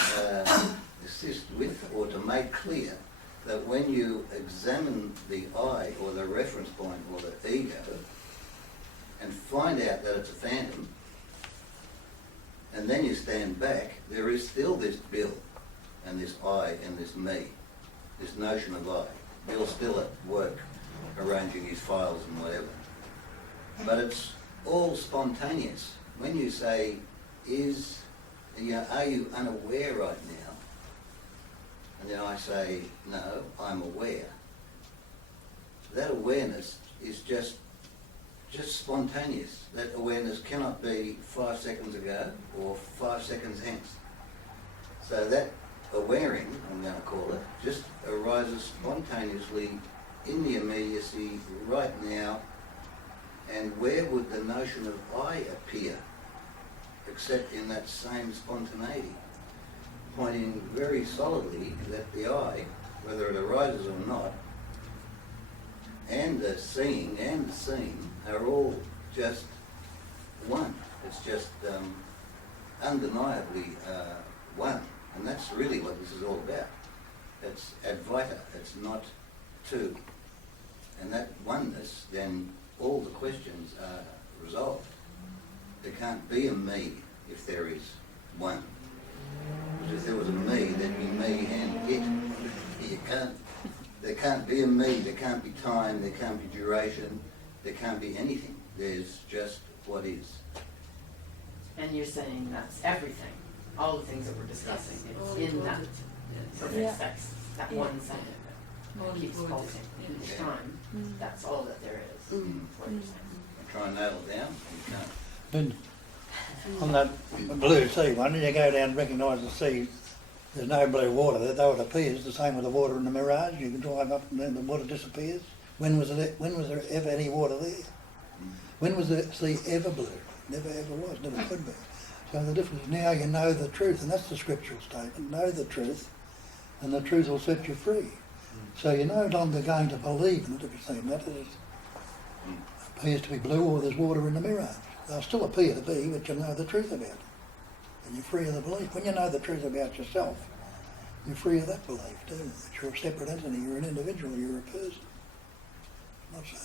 assist with or to make clear that when you examine the I or the reference point or the ego and find out that it's a phantom, and then you stand back, there is still this Bill and this I and this me, this notion of I. Bill's still at work arranging his files and whatever. But it's all spontaneous. When you say, are you unaware right now? And then I say, no, I'm aware. That awareness is just spontaneous. That awareness cannot be 5 seconds ago or 5 seconds hence. So that awaring, I'm going to call it, just arises spontaneously in the immediacy right now. And where would the notion of I appear except in that same spontaneity, pointing very solidly that the I, whether it arises or not, and the seeing and the seen are all just one. It's just undeniably one. And that's really what this is all about. It's Advaita, it's not two. And that oneness, then all the questions are resolved. There can't be a me if there is one. Because if there was a me, there'd be me and it. There can't be a me, there can't be time, there can't be duration, there can't be anything. There's just what is. And you're saying that's everything, all the things that we're discussing, it's in that perfect Yeah. sex, that Yeah. one center that keeps pulsing each time. That's all that there is. That's what you're saying. Try and nail it down, you can't. Then on that blue sea one, you go down and recognise the sea, there's no blue water there, though it appears the same with the water in the mirage. You can drive up and then the water disappears. When was there ever any water there? When was the sea ever blue? Never ever was, never could be. So the difference is now you know the truth, and that's the scriptural statement. Know the truth, and the truth will set you free. So you're no longer going to believe in it if you're saying that it appears to be blue or there's water in the mirage. They'll still appear to be, but you know the truth about it. And you're free of the belief. When you know the truth about yourself, you're free of that belief too, that you're a separate entity, you're an individual, you're a person. Not so.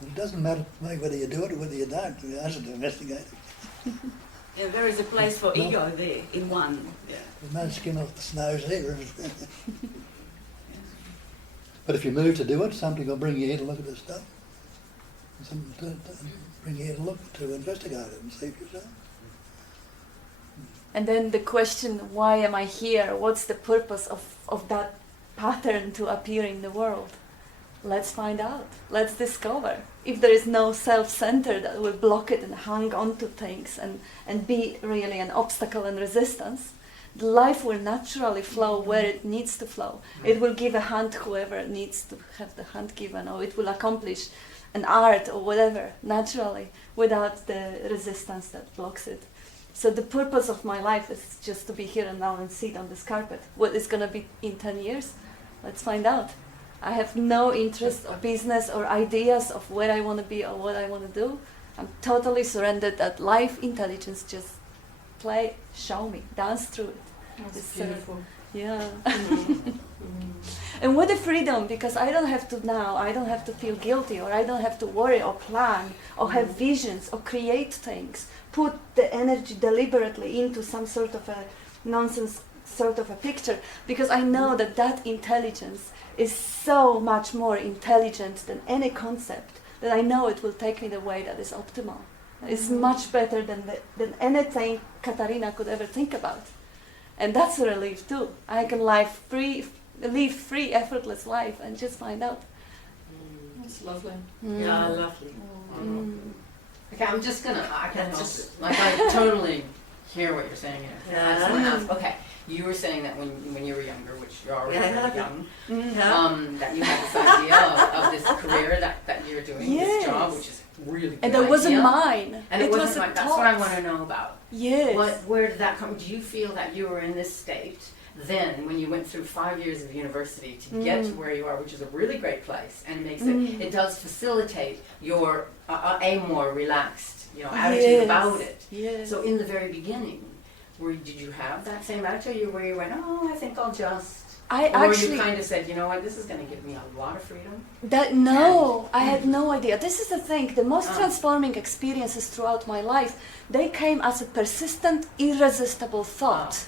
It doesn't matter to me whether you do it or whether you don't. You have to investigate it. Yeah, there is a place for ego there, in one. Yeah. There's no skin off the snows here. But if you move to do it, somebody will bring you here to look at this stuff. And somebody will bring you here to look, to investigate it and see for yourself. And then the question, why am I here? What's the purpose of that pattern to appear in the world? Let's find out. Let's discover. If there is no self-center that will block it and hang on to things and be really an obstacle and resistance, the life will naturally flow where it needs to flow. It will give a hand whoever needs to have the hand given, or it will accomplish an art or whatever naturally without the resistance that blocks it. So the purpose of my life is just to be here and now and sit on this carpet. What is going to be in 10 years? Let's find out. I have no interest or business or ideas of where I want to be or what I want to do. I'm totally surrendered that life intelligence just play, show me, dance through it. That's beautiful. Yeah. And what a freedom, because I don't have to feel guilty, or I don't have to worry or plan or have visions or create things, put the energy deliberately into some sort of a nonsense sort of a picture, because I know that that intelligence is so much more intelligent than any concept, that I know it will take me the way that is optimal. It's much better than anything Katarina could ever think about. And that's a relief too. I can live free, effortless life and just find out. That's lovely. Yeah, lovely. Okay, I can't help it. Like, I totally hear what you're saying here. I just want to ask, okay, you were saying that when you were younger, which you're already really young, that you had this idea of this career that you're doing, this job, which is really good. And that wasn't mine. And it wasn't was mine. That's what I want to know about. Yes. Where did that come? Do you feel that you were in this state then when you went through 5 years of university to get to where you are, which is a really great place, and makes it does facilitate your a more relaxed, attitude about it. Yes. So in the very beginning, did you have that same attitude where you went, oh, I think I'll just... Or you kind of said, you know what, this is going to give me a lot of freedom? I had no idea. This is the thing, the most transforming experiences throughout my life, they came as a persistent, irresistible thought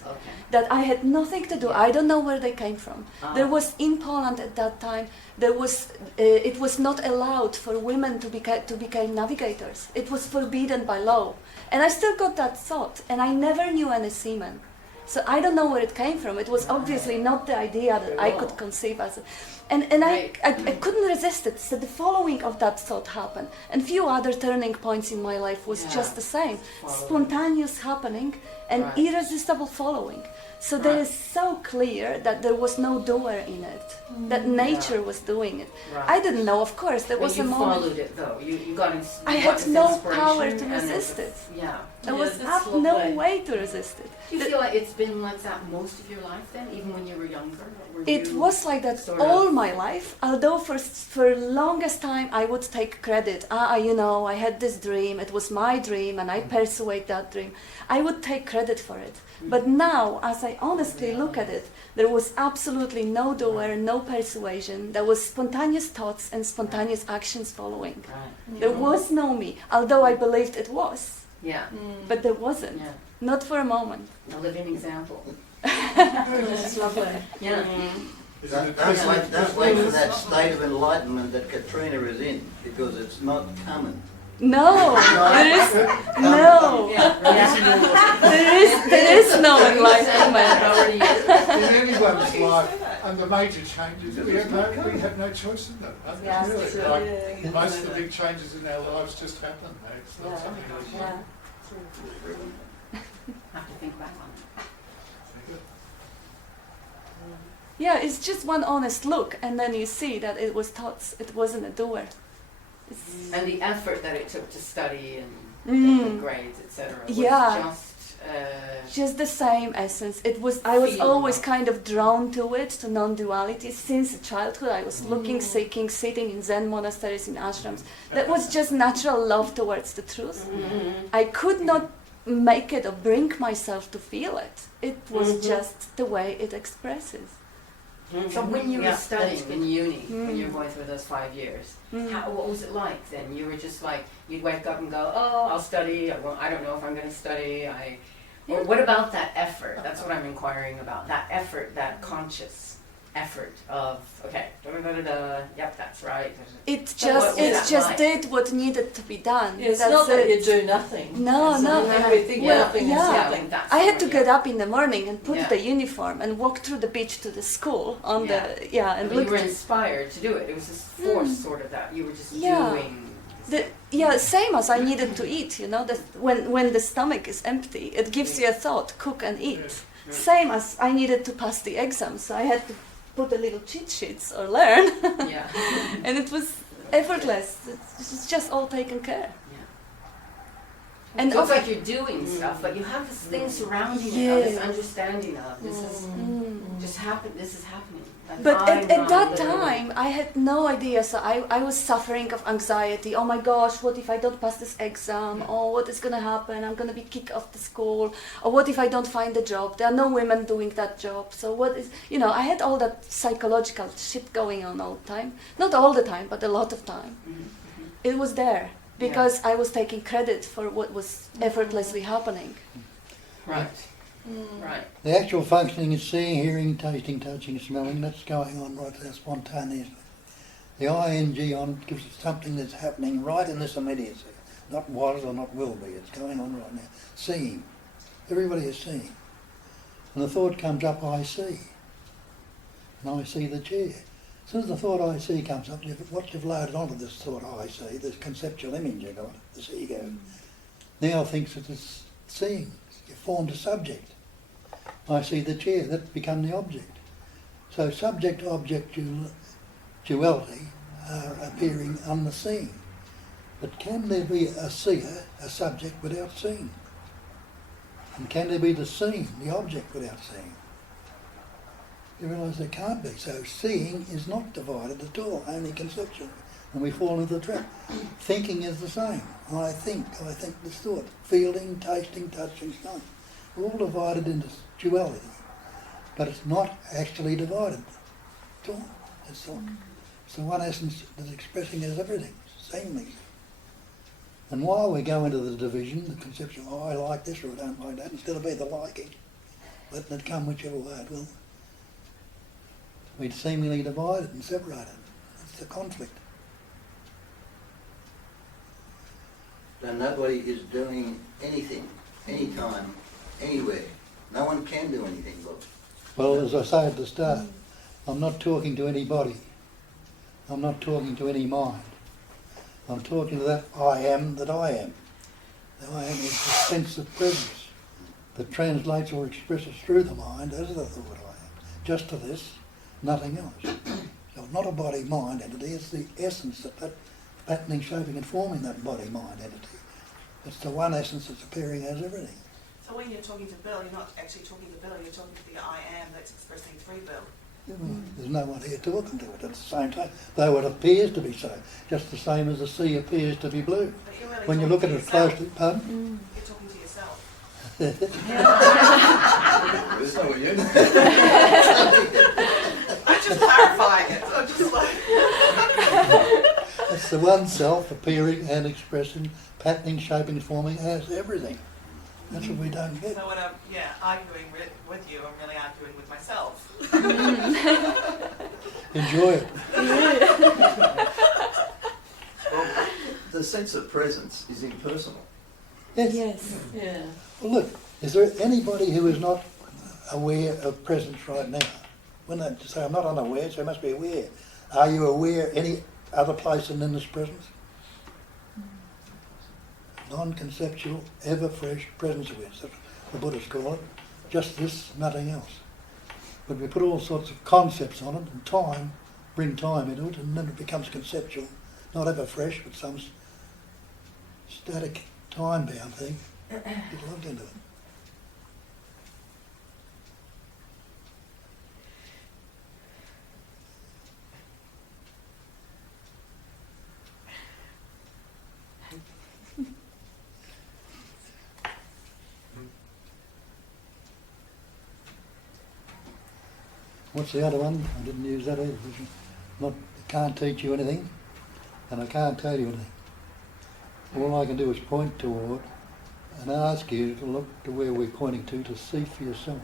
that I had nothing to do. I don't know where they came from. There was, in Poland at that time, it was not allowed for women to become navigators. It was forbidden by law. And I still got that thought, and I never knew any seaman. So I don't know where it came from. It was obviously not the idea that I could conceive as I couldn't resist it. So the following of that thought happened. And few other turning points in my life was just the same. Spontaneous happening and irresistible following. So that is so clear that there was no doer in it, that nature was doing it. I didn't know, of course, there was a moment. You followed it though, you got I had no power to resist it. There was no way to resist it. Do you feel like it's been like that most of your life then, even when you were younger? It was like that all my life, although for longest time I would take credit. I had this dream, it was my dream, and I persuade that dream. I would take credit for it. But now, as I honestly look at it, there was absolutely no doer, no persuasion. There was spontaneous thoughts and spontaneous actions following. There was no me, although I believed it was. But there wasn't. Not for a moment. A living example. That's lovely. Isn't it Don't wait for that state of enlightenment that Katrina is in, because it's not coming. No, there is no. There is no enlightenment. In anyone's life, under major changes, we have no choice in them. Yeah, Really. true. Like, most of the big changes in our lives just happen. It's not something else. Yeah. Have to think back on it. Yeah, it's just one honest look, and then you see that it was thoughts. It wasn't a doer. It's, And the effort that it took to study and Mm. get the grades, etc., was Yeah. just just the same essence. It was. I was Feeling. always kind of drawn to it, to non-duality, since childhood. I was looking, Mm. seeking, sitting in Zen monasteries, in ashrams. That was just natural love towards the truth. I could not make it or bring myself to feel it. It was just the way it expresses. So when you were Yeah, studying that's in uni, when you Mm. were going through those 5 years, Mm. what was it like then? You were just like, you'd wake up and go, oh, I'll study, I don't know if I'm going to study. Or what about that effort? That's what I'm inquiring about. That effort, that conscious effort of, okay, da-da-da-da-da, yep, that's right. It So just what was it that just like? did what needed to be done. It's That's not that it. you do nothing. No, It's no. that we think Yeah. nothing Yeah. is Yeah, happening. that's I had to what- get up in the morning and put Yeah. the uniform and walk through the beach to the school on Yeah. and But you look. were inspired to do it. It was this force, sort of, that you were just Yeah. doing. Same as I needed to eat. You know, that when the stomach is empty, it gives you a thought: cook and eat. Same as I needed to pass the exam, so I had to put a little cheat sheets or learn, Yeah. and it was effortless. It's just all taken care. And It looks of- like you're doing stuff, but you have this thing surrounding it, of this Yes. understanding of this is just happen. This is happening. And But I'm at not that living. time, I had no idea. So I was suffering of anxiety. Oh my gosh, what if I don't pass this exam? Oh, what is going to happen? I'm going to be kicked off the school. Or what if I don't find a job? There are no women doing that job. So what is, I had all that psychological shit going on all the time. Not all the time, but a lot of time. It was there because I was taking credit for what was effortlessly happening. Right. Right. The actual functioning is seeing, hearing, tasting, touching, smelling, that's going on right there spontaneously. The ing on gives us something that's happening right in this immediacy. Not was or not will be, it's going on right now. Seeing. Everybody is seeing. And the thought comes up, I see. And I see the chair. As soon as the thought I see comes up, what you've loaded onto this thought I see, this conceptual image you got, this ego, now thinks that it's seeing. You formed a subject. I see the chair, that become the object. So subject-object duality are appearing on the seeing. But can there be a seer, a subject, without seeing? And can there be the seen, the object, without seeing? You realise there can't be. So seeing is not divided at all, only conceptually. And we fall into the trap. Thinking is the same. I think this thought. Feeling, tasting, touching, smelling. We're all divided into duality. But it's not actually divided at all. It's the one essence that's expressing as everything, seemingly. And while we go into the division, the conception, oh, I like this or I don't like that, instead of be the liking, letting it come whichever way it will, we'd seemingly divided and separated. It's the conflict. So nobody is doing anything, anytime, anywhere. No one can do anything, look. Well, as I say at the start, I'm not talking to anybody. I'm not talking to any mind. I'm talking to that I am that I am. The I am is the sense of presence that translates or expresses through the mind as the thought I am. Just to this, nothing else. So it's not a body-mind entity, it's the essence that patterning, shaping and forming that body-mind entity. It's the one essence that's appearing as everything. So when you're talking to Bill, you're not actually talking to Bill, you're talking to the I am that's expressing through Bill. There's no one here talking to it at the same time, though it appears to be so, just the same as the sea appears to be blue. But you're really When you talking look at to it yourself. closely, pardon? You're talking to yourself. There's no way in. I'm just clarifying it. I'm just like... It's the one self appearing and expressing, patterning, shaping, forming as everything. That's what we don't get. So when I'm arguing with you, I'm really arguing with myself. Enjoy it. Well, the sense of presence is impersonal. Yes. Yes. Yeah. Well, look, is there anybody who is not aware of presence right now? When they say, I'm not unaware, so I must be aware. Are you aware any other place than in this presence? Non-conceptual, ever-fresh presence awareness. That's what the Buddhists call it. Just this, nothing else. But we put all sorts of concepts on it, and time, bring time into it, and then it becomes conceptual. Not ever-fresh, but some static, time-bound thing. Get logged into it. What's the other one? I didn't use that either. Not, I can't teach you anything, and I can't tell you anything. All I can do is point toward and ask you to look to where we're pointing to see for yourself.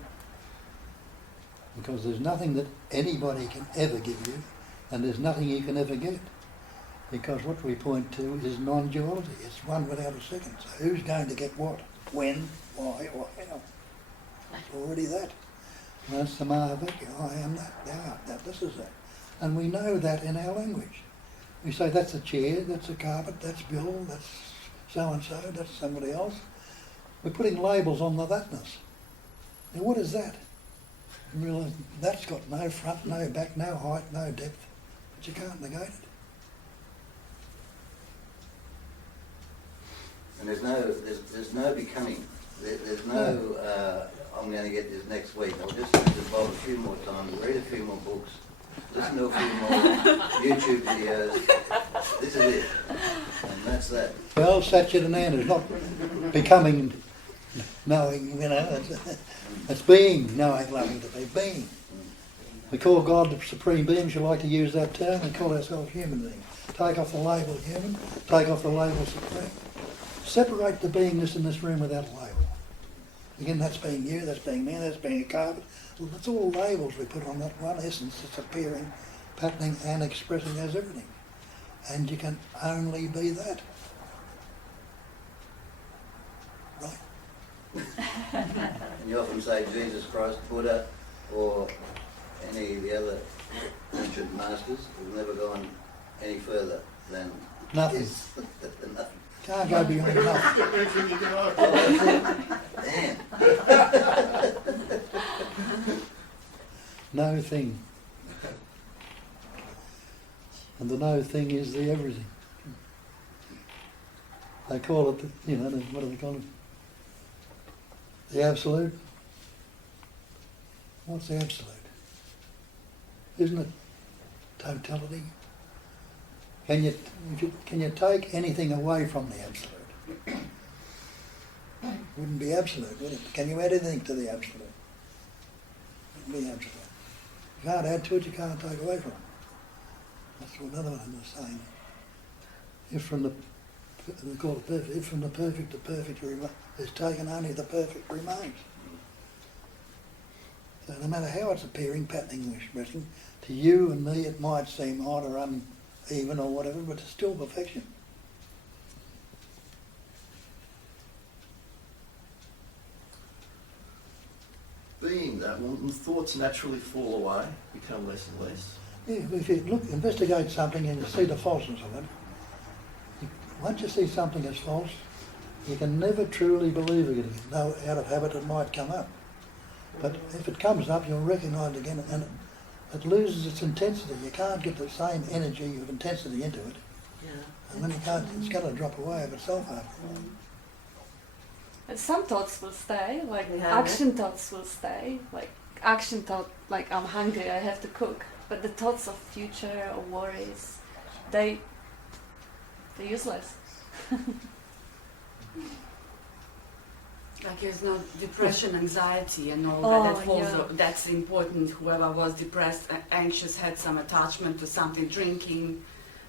Because there's nothing that anybody can ever give you, and there's nothing you can ever get. Because what we point to is non-duality. It's one without a second. So who's going to get what, when, why, or how? It's already that. That's the Mahavakya. I am that, thou art that, this is that. And we know that in our language. We say that's a chair, that's a carpet, that's Bill, that's so-and-so, that's somebody else. We're putting labels on the thatness. Now what is that? You realise that's got no front, no back, no height, no depth. But you can't negate it. And there's no becoming. There's no, I'm going to get this next week. I'll just involve a few more times, read a few more books, listen to a few more YouTube videos. This is it. And that's that. Well, Satchitananda is not becoming, knowing, you know, it's being, knowing, loving to be, being. We call God the Supreme Being, you like to use that term, we call ourselves human beings. Take off the label human, take off the label supreme. Separate the beingness in this room without a label. Again, that's being you, that's being me, that's being a carpet. Well, that's all labels we put on that one essence that's appearing, patterning and expressing as everything. And you can only be that. Right? And you often say Jesus Christ, Buddha, or any of the other ancient masters who've never gone any further than Nothing. Yes. Nothing. Can't go beyond nothing. Damn. No thing. And the no thing is the everything. They call it, you know, what do they call it? The absolute. What's the absolute? Isn't it totality? Can you take anything away from the absolute? Wouldn't be absolute, would it? Can you add anything to the absolute? Wouldn't be absolute. You can't add to it, you can't take away from it. That's what another one was saying. If from the, they call it perfect, if from the perfect is taken, only the perfect remains. So no matter how it's appearing, patterning or expressing, to you and me it might seem odd or uneven or whatever, but it's still perfection. Being that, will thoughts naturally fall away, become less and less? Yeah, if you look, investigate something and you see the falseness of it, once you see something as false, you can never truly believe it again. No, out of habit it might come up. But if it comes up, you'll recognise it again, and it loses its intensity. You can't get the same energy of intensity into it. Yeah. And then you can't, it's going to drop away of itself after a while. And some thoughts will stay, like Yeah. action thoughts will stay. Like action thought, like I'm hungry, I have to cook. But the thoughts of future or worries, they're useless. Like there's no depression, anxiety, and all Oh, that falls. yeah. That's important. Whoever was depressed, anxious, had some attachment to something, drinking,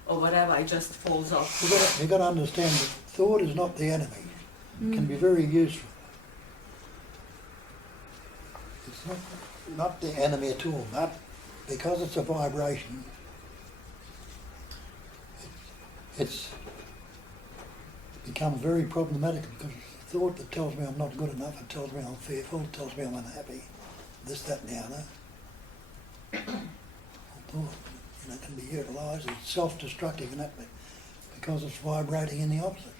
or whatever, it just falls off. You've got to understand that thought is not the enemy. It can be very useful. It's not the enemy at all, but because it's a vibration, it's become very problematic because it's a thought that tells me I'm not good enough, it tells me I'm fearful, it tells me I'm unhappy, this, that and the other. Thought, can be utilised, it's self-destructive in that way because it's vibrating in the opposite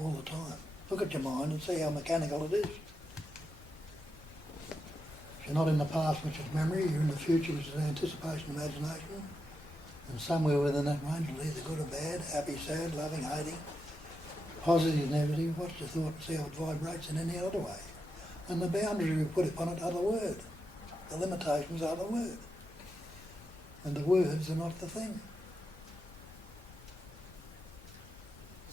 all the time. Look at your mind and see how mechanical it is. If you're not in the past, which is memory, you're in the future, which is anticipation, imagination, and somewhere within that range is either good or bad, happy, sad, loving, hating, positive, negative. Watch the thought and see how it vibrates in any other way. And the boundaries we put upon it are the word. The limitations are the word. And the words are not the thing.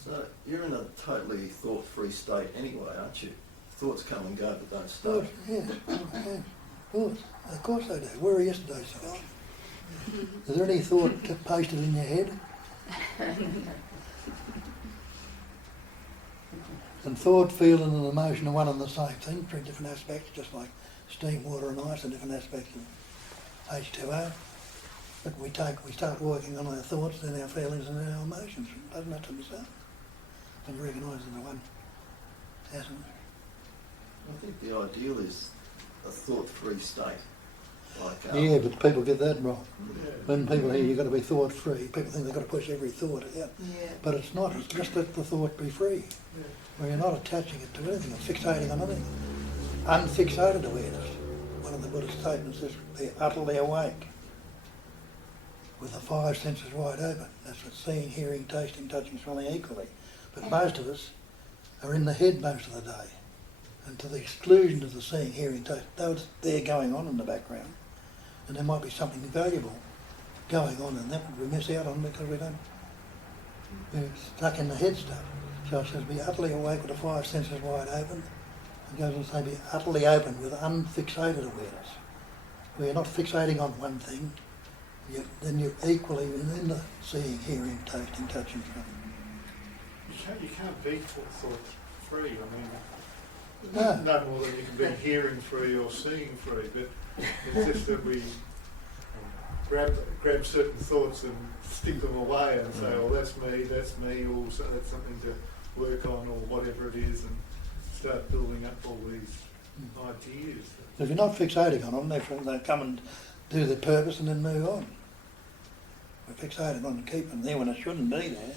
So you're in a totally thought-free state anyway, aren't you? Thoughts come and go but don't stay. Thoughts, yeah. Thoughts. Of course they do. Where are yesterday's gone? Is there any thought pasted in your head? And thought, feeling and emotion are one and the same thing, three different aspects, just like steam, water and ice are different aspects of H2O. But we start working on our thoughts and our feelings and our emotions. Doesn't have to be so. And you recognise that the one hasn't. I think the ideal is a thought-free state. Like, Yeah, but people get that wrong. Yeah. When people hear you've got to be thought-free, people think they've got to push every thought out. Yeah. But it's not. It's just let the thought be free. Yeah. Where you're not attaching it to anything or fixating on anything. Unfixated awareness. One of the Buddhist statements is be utterly awake, with the five senses wide open. That's what seeing, hearing, tasting, touching, smelling equally. But most of us are in the head most of the day. And to the exclusion of the seeing, hearing, tasting, though it's there going on in the background, and there might be something valuable going on in that we miss out on because we're stuck in the head stuff. So it says be utterly awake with the five senses wide open. It goes on to say be utterly open with unfixated awareness. Where you're not fixating on one thing, then you're equally in the seeing, hearing, tasting, touching, smelling. You can't be thought free. I mean, No. no more than you can be hearing free or seeing free. But it's just that we grab certain thoughts and stick them away and say, "Oh, that's me," or so that's something to work on, or whatever it is, and start building up all these ideas. If you're not fixating on them, they come and do their purpose and then move on. We're fixated on keeping them there when it shouldn't be there.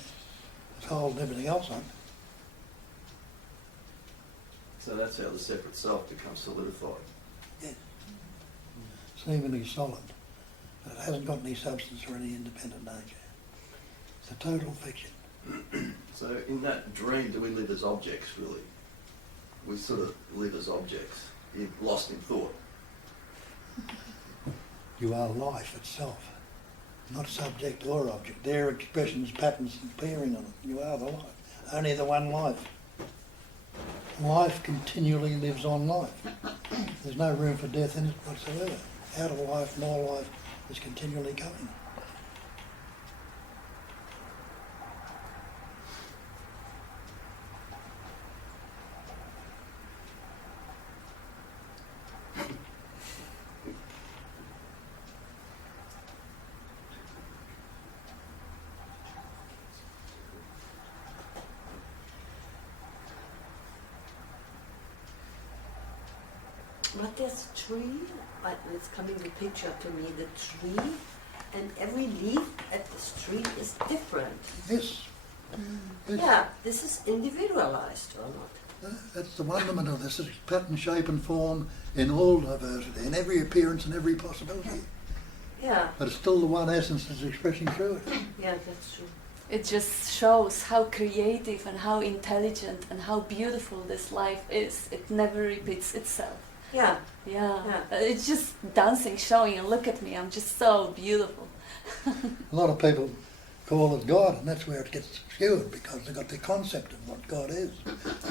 It's holding everything else on. So that's how the separate self becomes solidified. Seemingly solid, but it hasn't got any substance or any independent nature. It's a total fiction. So in that dream, do we live as objects, really? We sort of live as objects, lost in thought. You are life itself, not subject or object. They're expressions, patterns appearing on it. You are the life, only the one life. Life continually lives on life. There's no room for death in it whatsoever. Out of life, more life is continually going. But there's a tree, it's coming the picture to me, the tree, and every leaf at this tree is different. Yes. Yes. Yeah, this is individualized or not? That's the wonderment of this, is pattern, shape and form in all diversity, in every appearance and every possibility. Yeah, But it's still the one essence that's expressing through it. yeah, that's true. It just shows how creative and how intelligent and how beautiful this life is. It never repeats itself. Yeah, Yeah. Yeah. It's just dancing, showing, and look at me, I'm just so beautiful. A lot of people call it God, and that's where it gets skewed, because they've got the concept of what God is.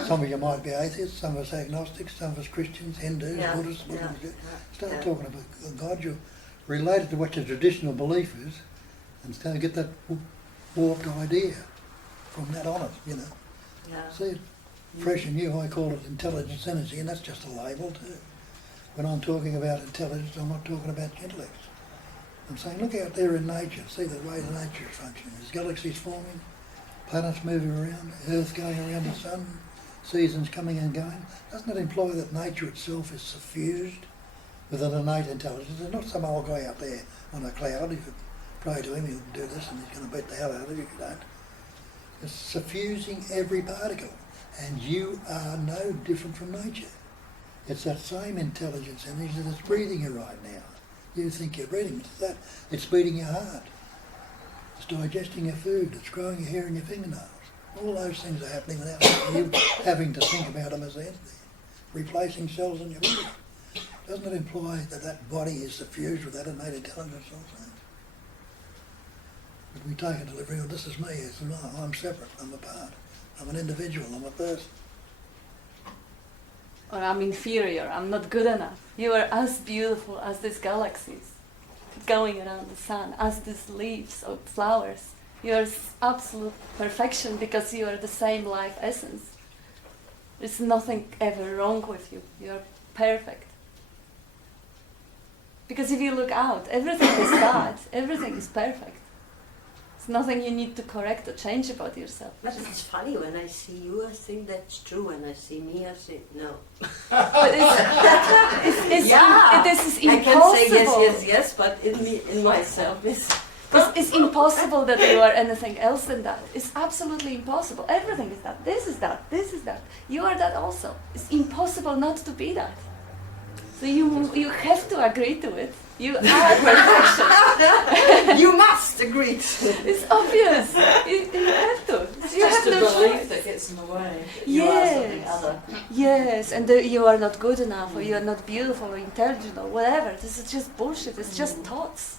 Some of you might be atheists, some of us agnostics, some of us Christians, Hindus, Yeah, Buddhists, yeah, Muslims. yeah, Start yeah. talking about God, you're related to what your traditional belief is, and start to get that warped idea from that on it, you know. yeah. See it fresh and new, I call it intelligence energy, and that's just a label too. When I'm talking about intelligence, I'm not talking about intellect. I'm saying, look out there in nature, see the way the nature is functioning. There's galaxies forming, planets moving around, Earth going around the sun, seasons coming and going. Doesn't it imply that nature itself is suffused with an innate intelligence? There's not some old guy out there on a cloud. If you pray to him, he'll do this and he's going to beat the hell out of you if you don't. It's suffusing every particle. And you are no different from nature. It's that same intelligence energy that is breathing you right now. You think you're breathing, but it's that. It's beating your heart. It's digesting your food. It's growing your hair in your fingernails. All those things are happening without you having to think about them as an entity. Replacing cells in your body. Doesn't it imply that that body is suffused with that innate intelligence also? But we take a delivery, oh, this is me, it's no, I'm separate, I'm apart. I'm an individual, I'm a person. Or I'm inferior, I'm not good enough. You are as beautiful as these galaxies going around the sun, as these leaves or flowers. You are absolute perfection because you are the same life essence. There's nothing ever wrong with you. You are perfect. Because if you look out, everything is God, everything is perfect. There's nothing you need to correct or change about yourself. But it's funny, when I see you, I think that's true. When I see me, I think no. But this is I impossible. can say yes, but in myself, It's impossible that you are anything else than that. It's absolutely impossible. Everything is that. This is that. This is that. You are that also. It's impossible not to be that. So you have to agree to it. You are perfection. you must agree to it. It's obvious. You have to. It's You just have a no belief choice. that gets in the way. You are something Yes. other. Yes, and you are not good enough, or you are not beautiful, or intelligent, or whatever. This is just bullshit. It's just thoughts.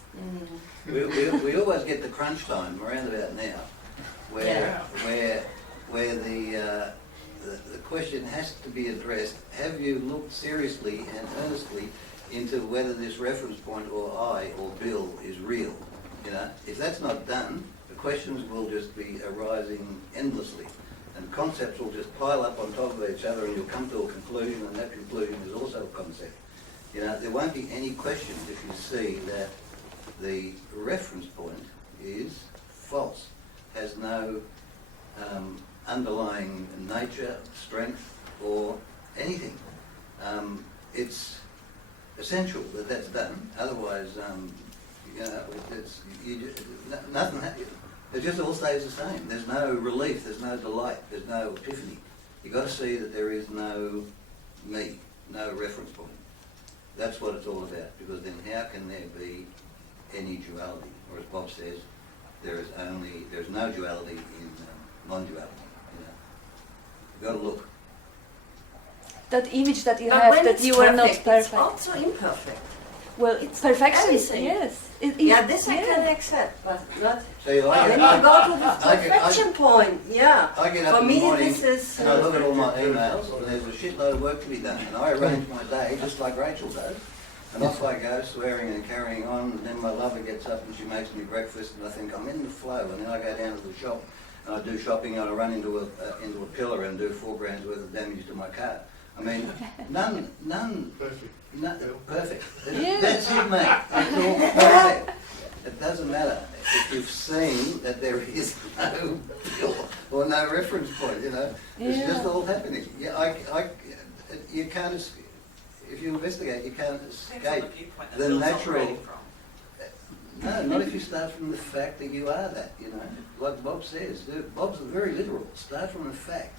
We always get the crunch time around about now, where the question has to be addressed. Have you looked seriously and earnestly into whether this reference point or I or Bill is real? You know, if that's not done, the questions will just be arising endlessly, and concepts will just pile up on top of each other, and you'll come to a conclusion, and that conclusion is also a concept. You know, there won't be any questions if you see that the reference point is false, has no underlying nature, strength, or anything. It's essential that that's done. Otherwise, nothing. It just all stays the same. There's no relief. There's no delight. There's no epiphany. You've got to see that there is no me, no reference point. That's what it's all about. Because then, how can there be any duality? Or as Bob says, there's no duality in non-duality. You've got to look. That image that you But have, when that it's you are not It's perfect. also imperfect. Well, it's perfection, everything. yes. This I can accept, but not See, when you go to the perfection point. Yeah. I get up For in me, the morning this is. and I look at all my emails, and there's a shitload of work to be done, and I arrange my day just like Rachel does, and off I go, swearing and carrying on, and then my lover gets up and she makes me breakfast, and I think I'm in the flow, and then I go down to the shop, and I do shopping, and I run into a pillar and do $4 grand worth of damage to my car. I mean, none. Perfect. Perfect. Yeah. That's it, mate. It's all perfect. It doesn't matter if you've seen that there is no bill or no reference point. You know, it's just all happening. Yeah, you can't. If you investigate, you can't escape the natural. No, not if you start from the fact that you are that. You know, like Bob says. Bob's very literal. Start from the fact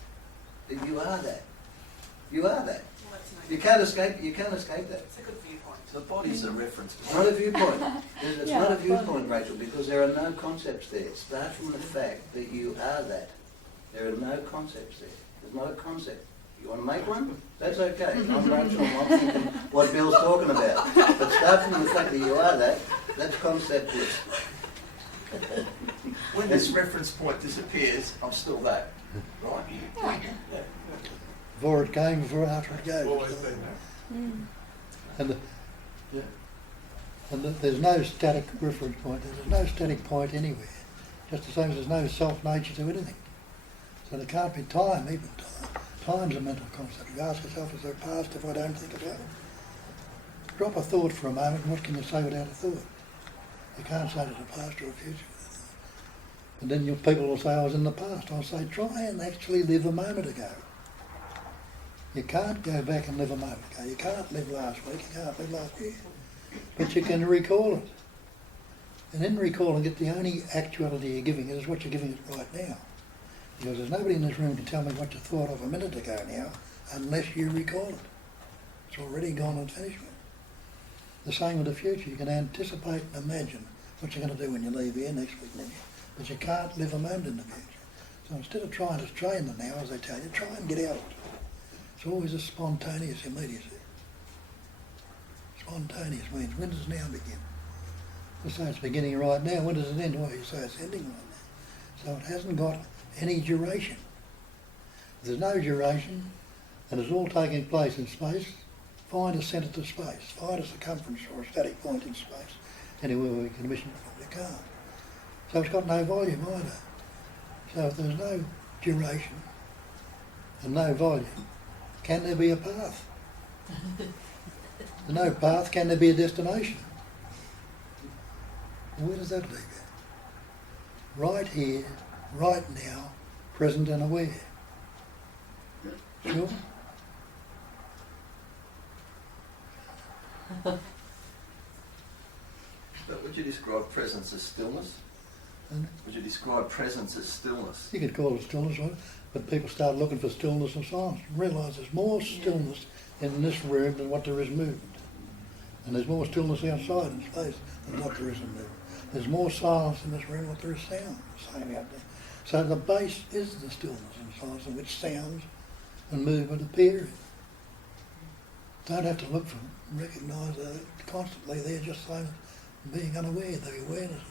that you are that. You are that. You can't escape. You can't escape that. It's a good viewpoint. The body's a reference. It's not a viewpoint. It's Yeah, not a viewpoint, Rachel, because there are no concepts there. Start from the fact that you are that. There are no concepts there. There's not a concept. You want to make one? That's okay. I'm Rachel. I'm not thinking what Bill's talking about. But start from the fact that you are that. That's conceptless. When this reference point disappears, I'm still that. Right? Yeah. Before it came, before after it goes. Always been that. And there's no static reference point. There's no static point anywhere. Just the same as there's no self-nature to anything. So there can't be time, even time. Time's a mental concept. You ask yourself, is there a past if I don't think about it? Drop a thought for a moment, and what can you say without a thought? You can't say there's a past or a future. And then people will say, I was in the past. I'll say, try and actually live a moment ago. You can't go back and live a moment ago. You can't live last week, you can't live last year. But you can recall it. And in recalling it, the only actuality you're giving it is what you're giving it right now. Because there's nobody in this room to tell me what you thought of a minute ago now, unless you recall it. It's already gone and finished with. The same with the future. You can anticipate and imagine what you're going to do when you leave here next week, next year. But you can't live a moment in the future. So instead of trying to stay in the now, as they tell you, try and get out of it. It's always a spontaneous immediacy. Spontaneous means, when does now begin? You say it's beginning right now, when does it end? Well, you say it's ending right now. So it hasn't got any duration. If there's no duration, and it's all taking place in space, find a centre to space, find a circumference or a static point in space, anywhere we can mission it, you can't. So it's got no volume either. So if there's no duration and no volume, can there be a path? There's no path, can there be a destination? Well, where does that leave you? Right here, right now, present and aware. Sure? But would you describe presence as stillness? And Would you describe presence as stillness? you could call it stillness, right? But people start looking for stillness and silence and realise there's more stillness in this room than what there is movement. And there's more stillness outside in space than what there is in movement. There's more silence in this room than what there is sound, saying out there. So the base is the stillness and silence in which sounds and movement appear. Don't have to look for them, recognise they're constantly there, just so being unaware, the awareness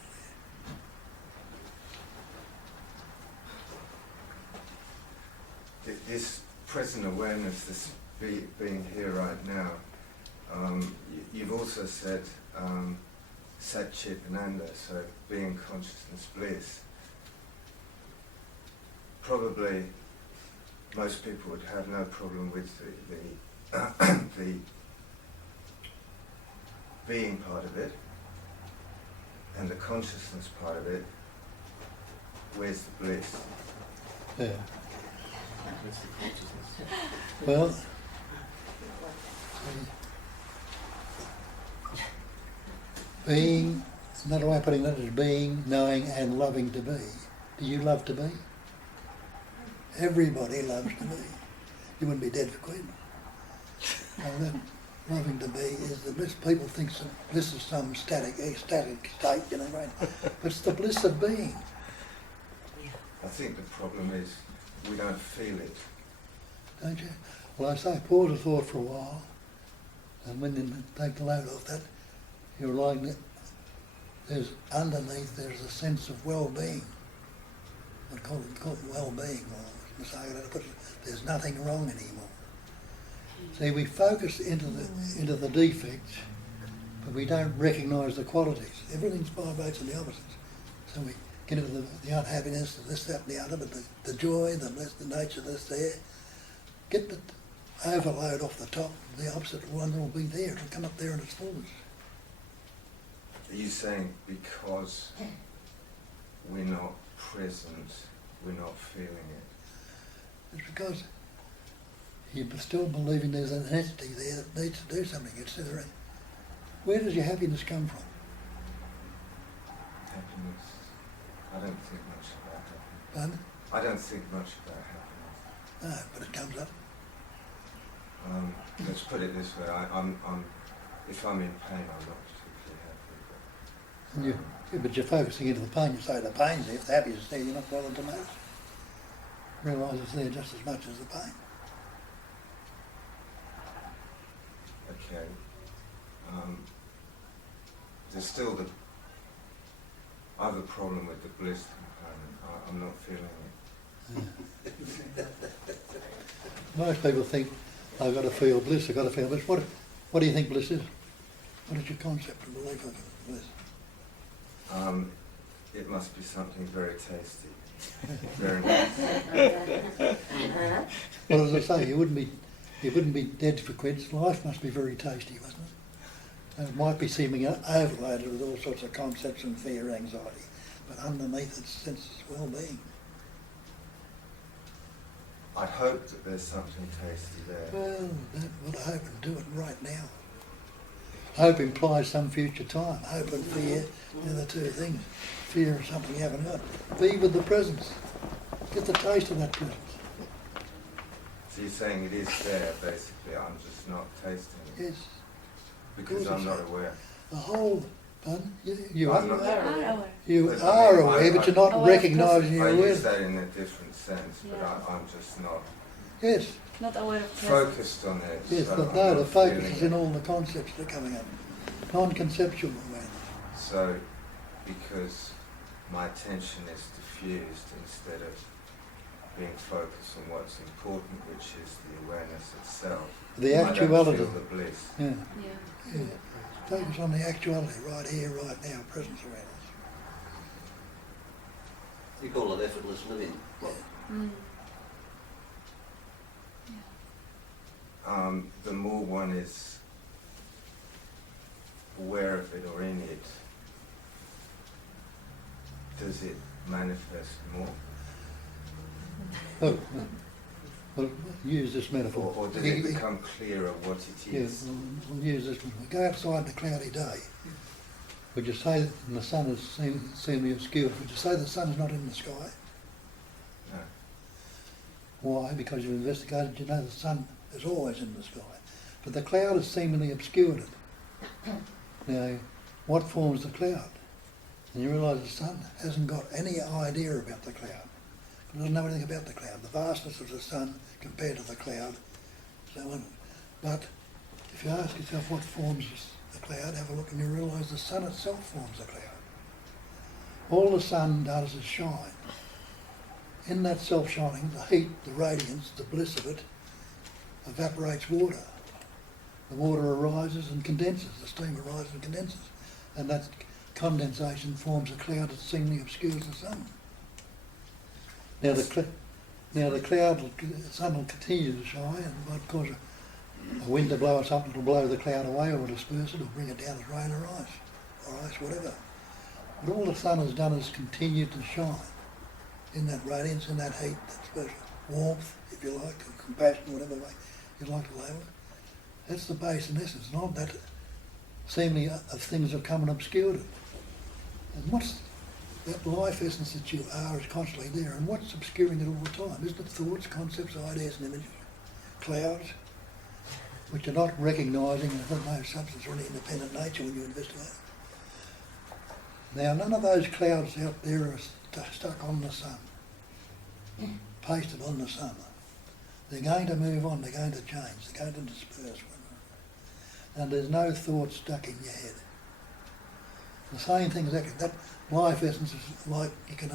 is This present awareness, this being here right now, you've also said Sat Chit Ananda, so being consciousness bliss. Probably most people would have no problem with the being part of it and the consciousness part of it. Where's the bliss? yeah. That's the consciousness. Well, being, another way of putting that is being, knowing and loving to be. Do you love to be? Everybody loves to be. You wouldn't be dead for quitting. And that loving to be is the bliss. People think bliss is some static state, you know, right? But it's the bliss of being. I think the problem is we don't feel it. Don't you? Well, I say pause a thought for a while, and when you take the load off that, you're like, there's underneath, there's a sense of well-being. I call it well-being, or Nisargadatta puts it, there's nothing wrong anymore. See, we focus into the defects, but we don't recognise the qualities. Everything vibrates in the opposites. So we get into the unhappiness, this, that, and the other, but the joy, the bliss, the nature that's there, get the overload off the top, the opposite one will be there, it'll come up there in its fullness. Are you saying because we're not present, we're not feeling it? It's because you're still believing there's an entity there that needs to do something. Where does your happiness come from? Happiness. I don't think much about happiness. Pardon? I don't think much about happiness. No, but it comes up. Let's put it this way. If I'm in pain, I'm not particularly happy. And but you're focusing into the pain. You say the pain's there. If the happiness is there, you're not bothered to notice. Realise it's there just as much as the pain. Okay. There's still I have a problem with the bliss component. I'm not feeling it. Most people think they've got to feel bliss, they've got to feel bliss. What do you think bliss is? What is your concept and belief of bliss? It must be something very tasty. Very nice. Well, as I say, you wouldn't be dead for quids. Life must be very tasty, mustn't it? And it might be seeming overloaded with all sorts of concepts and fear, anxiety, but underneath it's sense of well-being. I'd hope that there's something tasty there. Well, that would hope and do it right now. Hope implies some future time. Hope and fear, they're the two things. Fear of something you haven't got. Be with the presence. Get the taste of that presence. So you're saying it is there, basically, I'm just not tasting it? Yes. Because I'm not aware. The whole, pardon? You I'm are, not Aware. you But are I mean, aware, but you're not Aware of recognising your I use awareness. that in a different sense, but Yeah. I'm just not Yes, Not aware of presence. focused on it. yes, so but I'm no, not the focus feeling is in it. all the concepts that are coming up. Non-conceptual awareness. So, because my attention is diffused instead of being focused on what's important, which is the awareness itself, The I don't actuality. feel the bliss. Yeah, Yeah. yeah. Focus on the actuality, right here, right now, presence awareness. You call it effortless living. Mm. The more one is aware of it or in it, does it manifest more? Oh, well, use this metaphor. Or does it become clearer what it is? Yeah, we'll use this one. Go outside on a cloudy day. Would you say that the sun is seemingly obscured? Would you say the sun is not in the sky? No. Why? Because you've investigated, you know the sun is always in the sky. But the cloud is seemingly obscured it. Now, what forms the cloud? And you realise the sun hasn't got any idea about the cloud. It doesn't know anything about the cloud. The vastness of the sun compared to the cloud. So on. But if you ask yourself what forms the cloud, have a look and you realise the sun itself forms the cloud. All the sun does is shine. In that self-shining, the heat, the radiance, the bliss of it, evaporates water. The water arises and condenses, the steam arises and condenses. And that condensation forms a cloud that seemingly obscures the sun. Now the sun will continue to shine and might cause a wind to blow or something, it'll blow the cloud away or disperse it or bring it down as rain or ice, whatever. But all the sun has done is continue to shine in that radiance, in that heat, that special warmth, if you like, or compassion, whatever way you'd like to label it. That's the base and essence, not that seemingly of things have come and obscured it. And what's that life essence that you are is constantly there, and what's obscuring it all the time? Isn't it thoughts, concepts, ideas and images? Clouds, which you're not recognising and have got no substance or any independent nature when you investigate. Now, none of those clouds out there are stuck on the sun, pasted on the sun. They're going to move on, they're going to change, they're going to disperse. And there's no thought stuck in your head. The same thing as that life essence is like, you can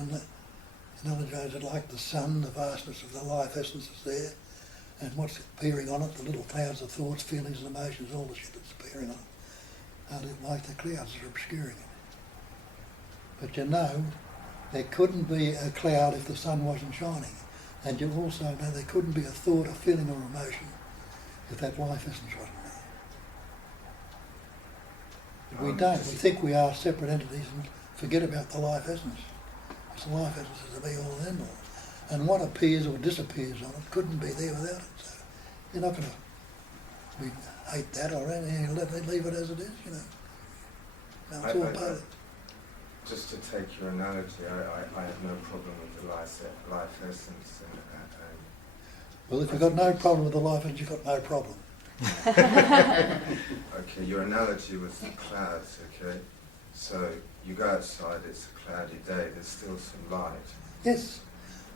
analogize it like the sun, the vastness of the life essence is there, and what's appearing on it, the little clouds of thoughts, feelings and emotions, all the shit that's appearing on it, are like the clouds that are obscuring it. But you know, there couldn't be a cloud if the sun wasn't shining. And you also know there couldn't be a thought, a feeling or emotion if that life essence wasn't there. But we don't. We think we are separate entities and forget about the life essence. Because the life essence is the be-all and end-all. And what appears or disappears on it couldn't be there without it. So you're not going to hate that or anything, leave it as it is, you know. No, it's all part of it. Just to take your analogy, I have no problem with the life essence. Well, if you've got no problem with the life essence, you've got no problem. Okay, your analogy was the clouds, okay? So you go outside, it's a cloudy day, there's still some light. Yes.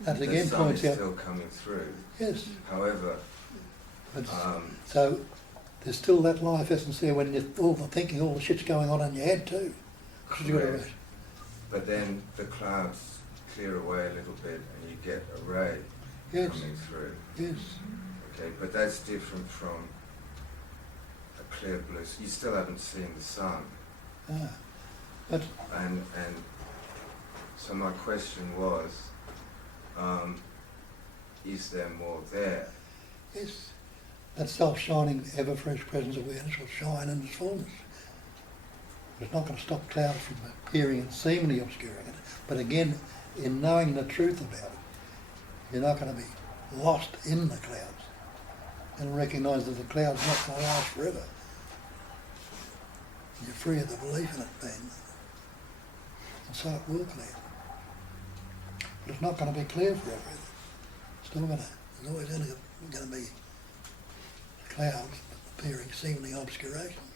That The again sun points is out. still coming through. Yes. However, But so there's still that life essence there when all the thinking, all the shit's going on in your head too. 'Cause you've got to correct. But then the clouds clear away a little bit and you get a ray Yes. coming through. Yes. Okay, but that's different from a clear blue. You still haven't seen the sun. Ah. But And so my question was, is there more there? yes, that self-shining, ever-fresh presence awareness will shine in its fullness. It's not going to stop clouds from appearing and seemingly obscuring it. But again, in knowing the truth about it, you're not going to be lost in the clouds. And recognise that the cloud's not going to last forever. You're free of the belief in it then. And so it will clear. But it's not going to be clear forever. Still going to, there's always going to be clouds appearing seemingly obscuration.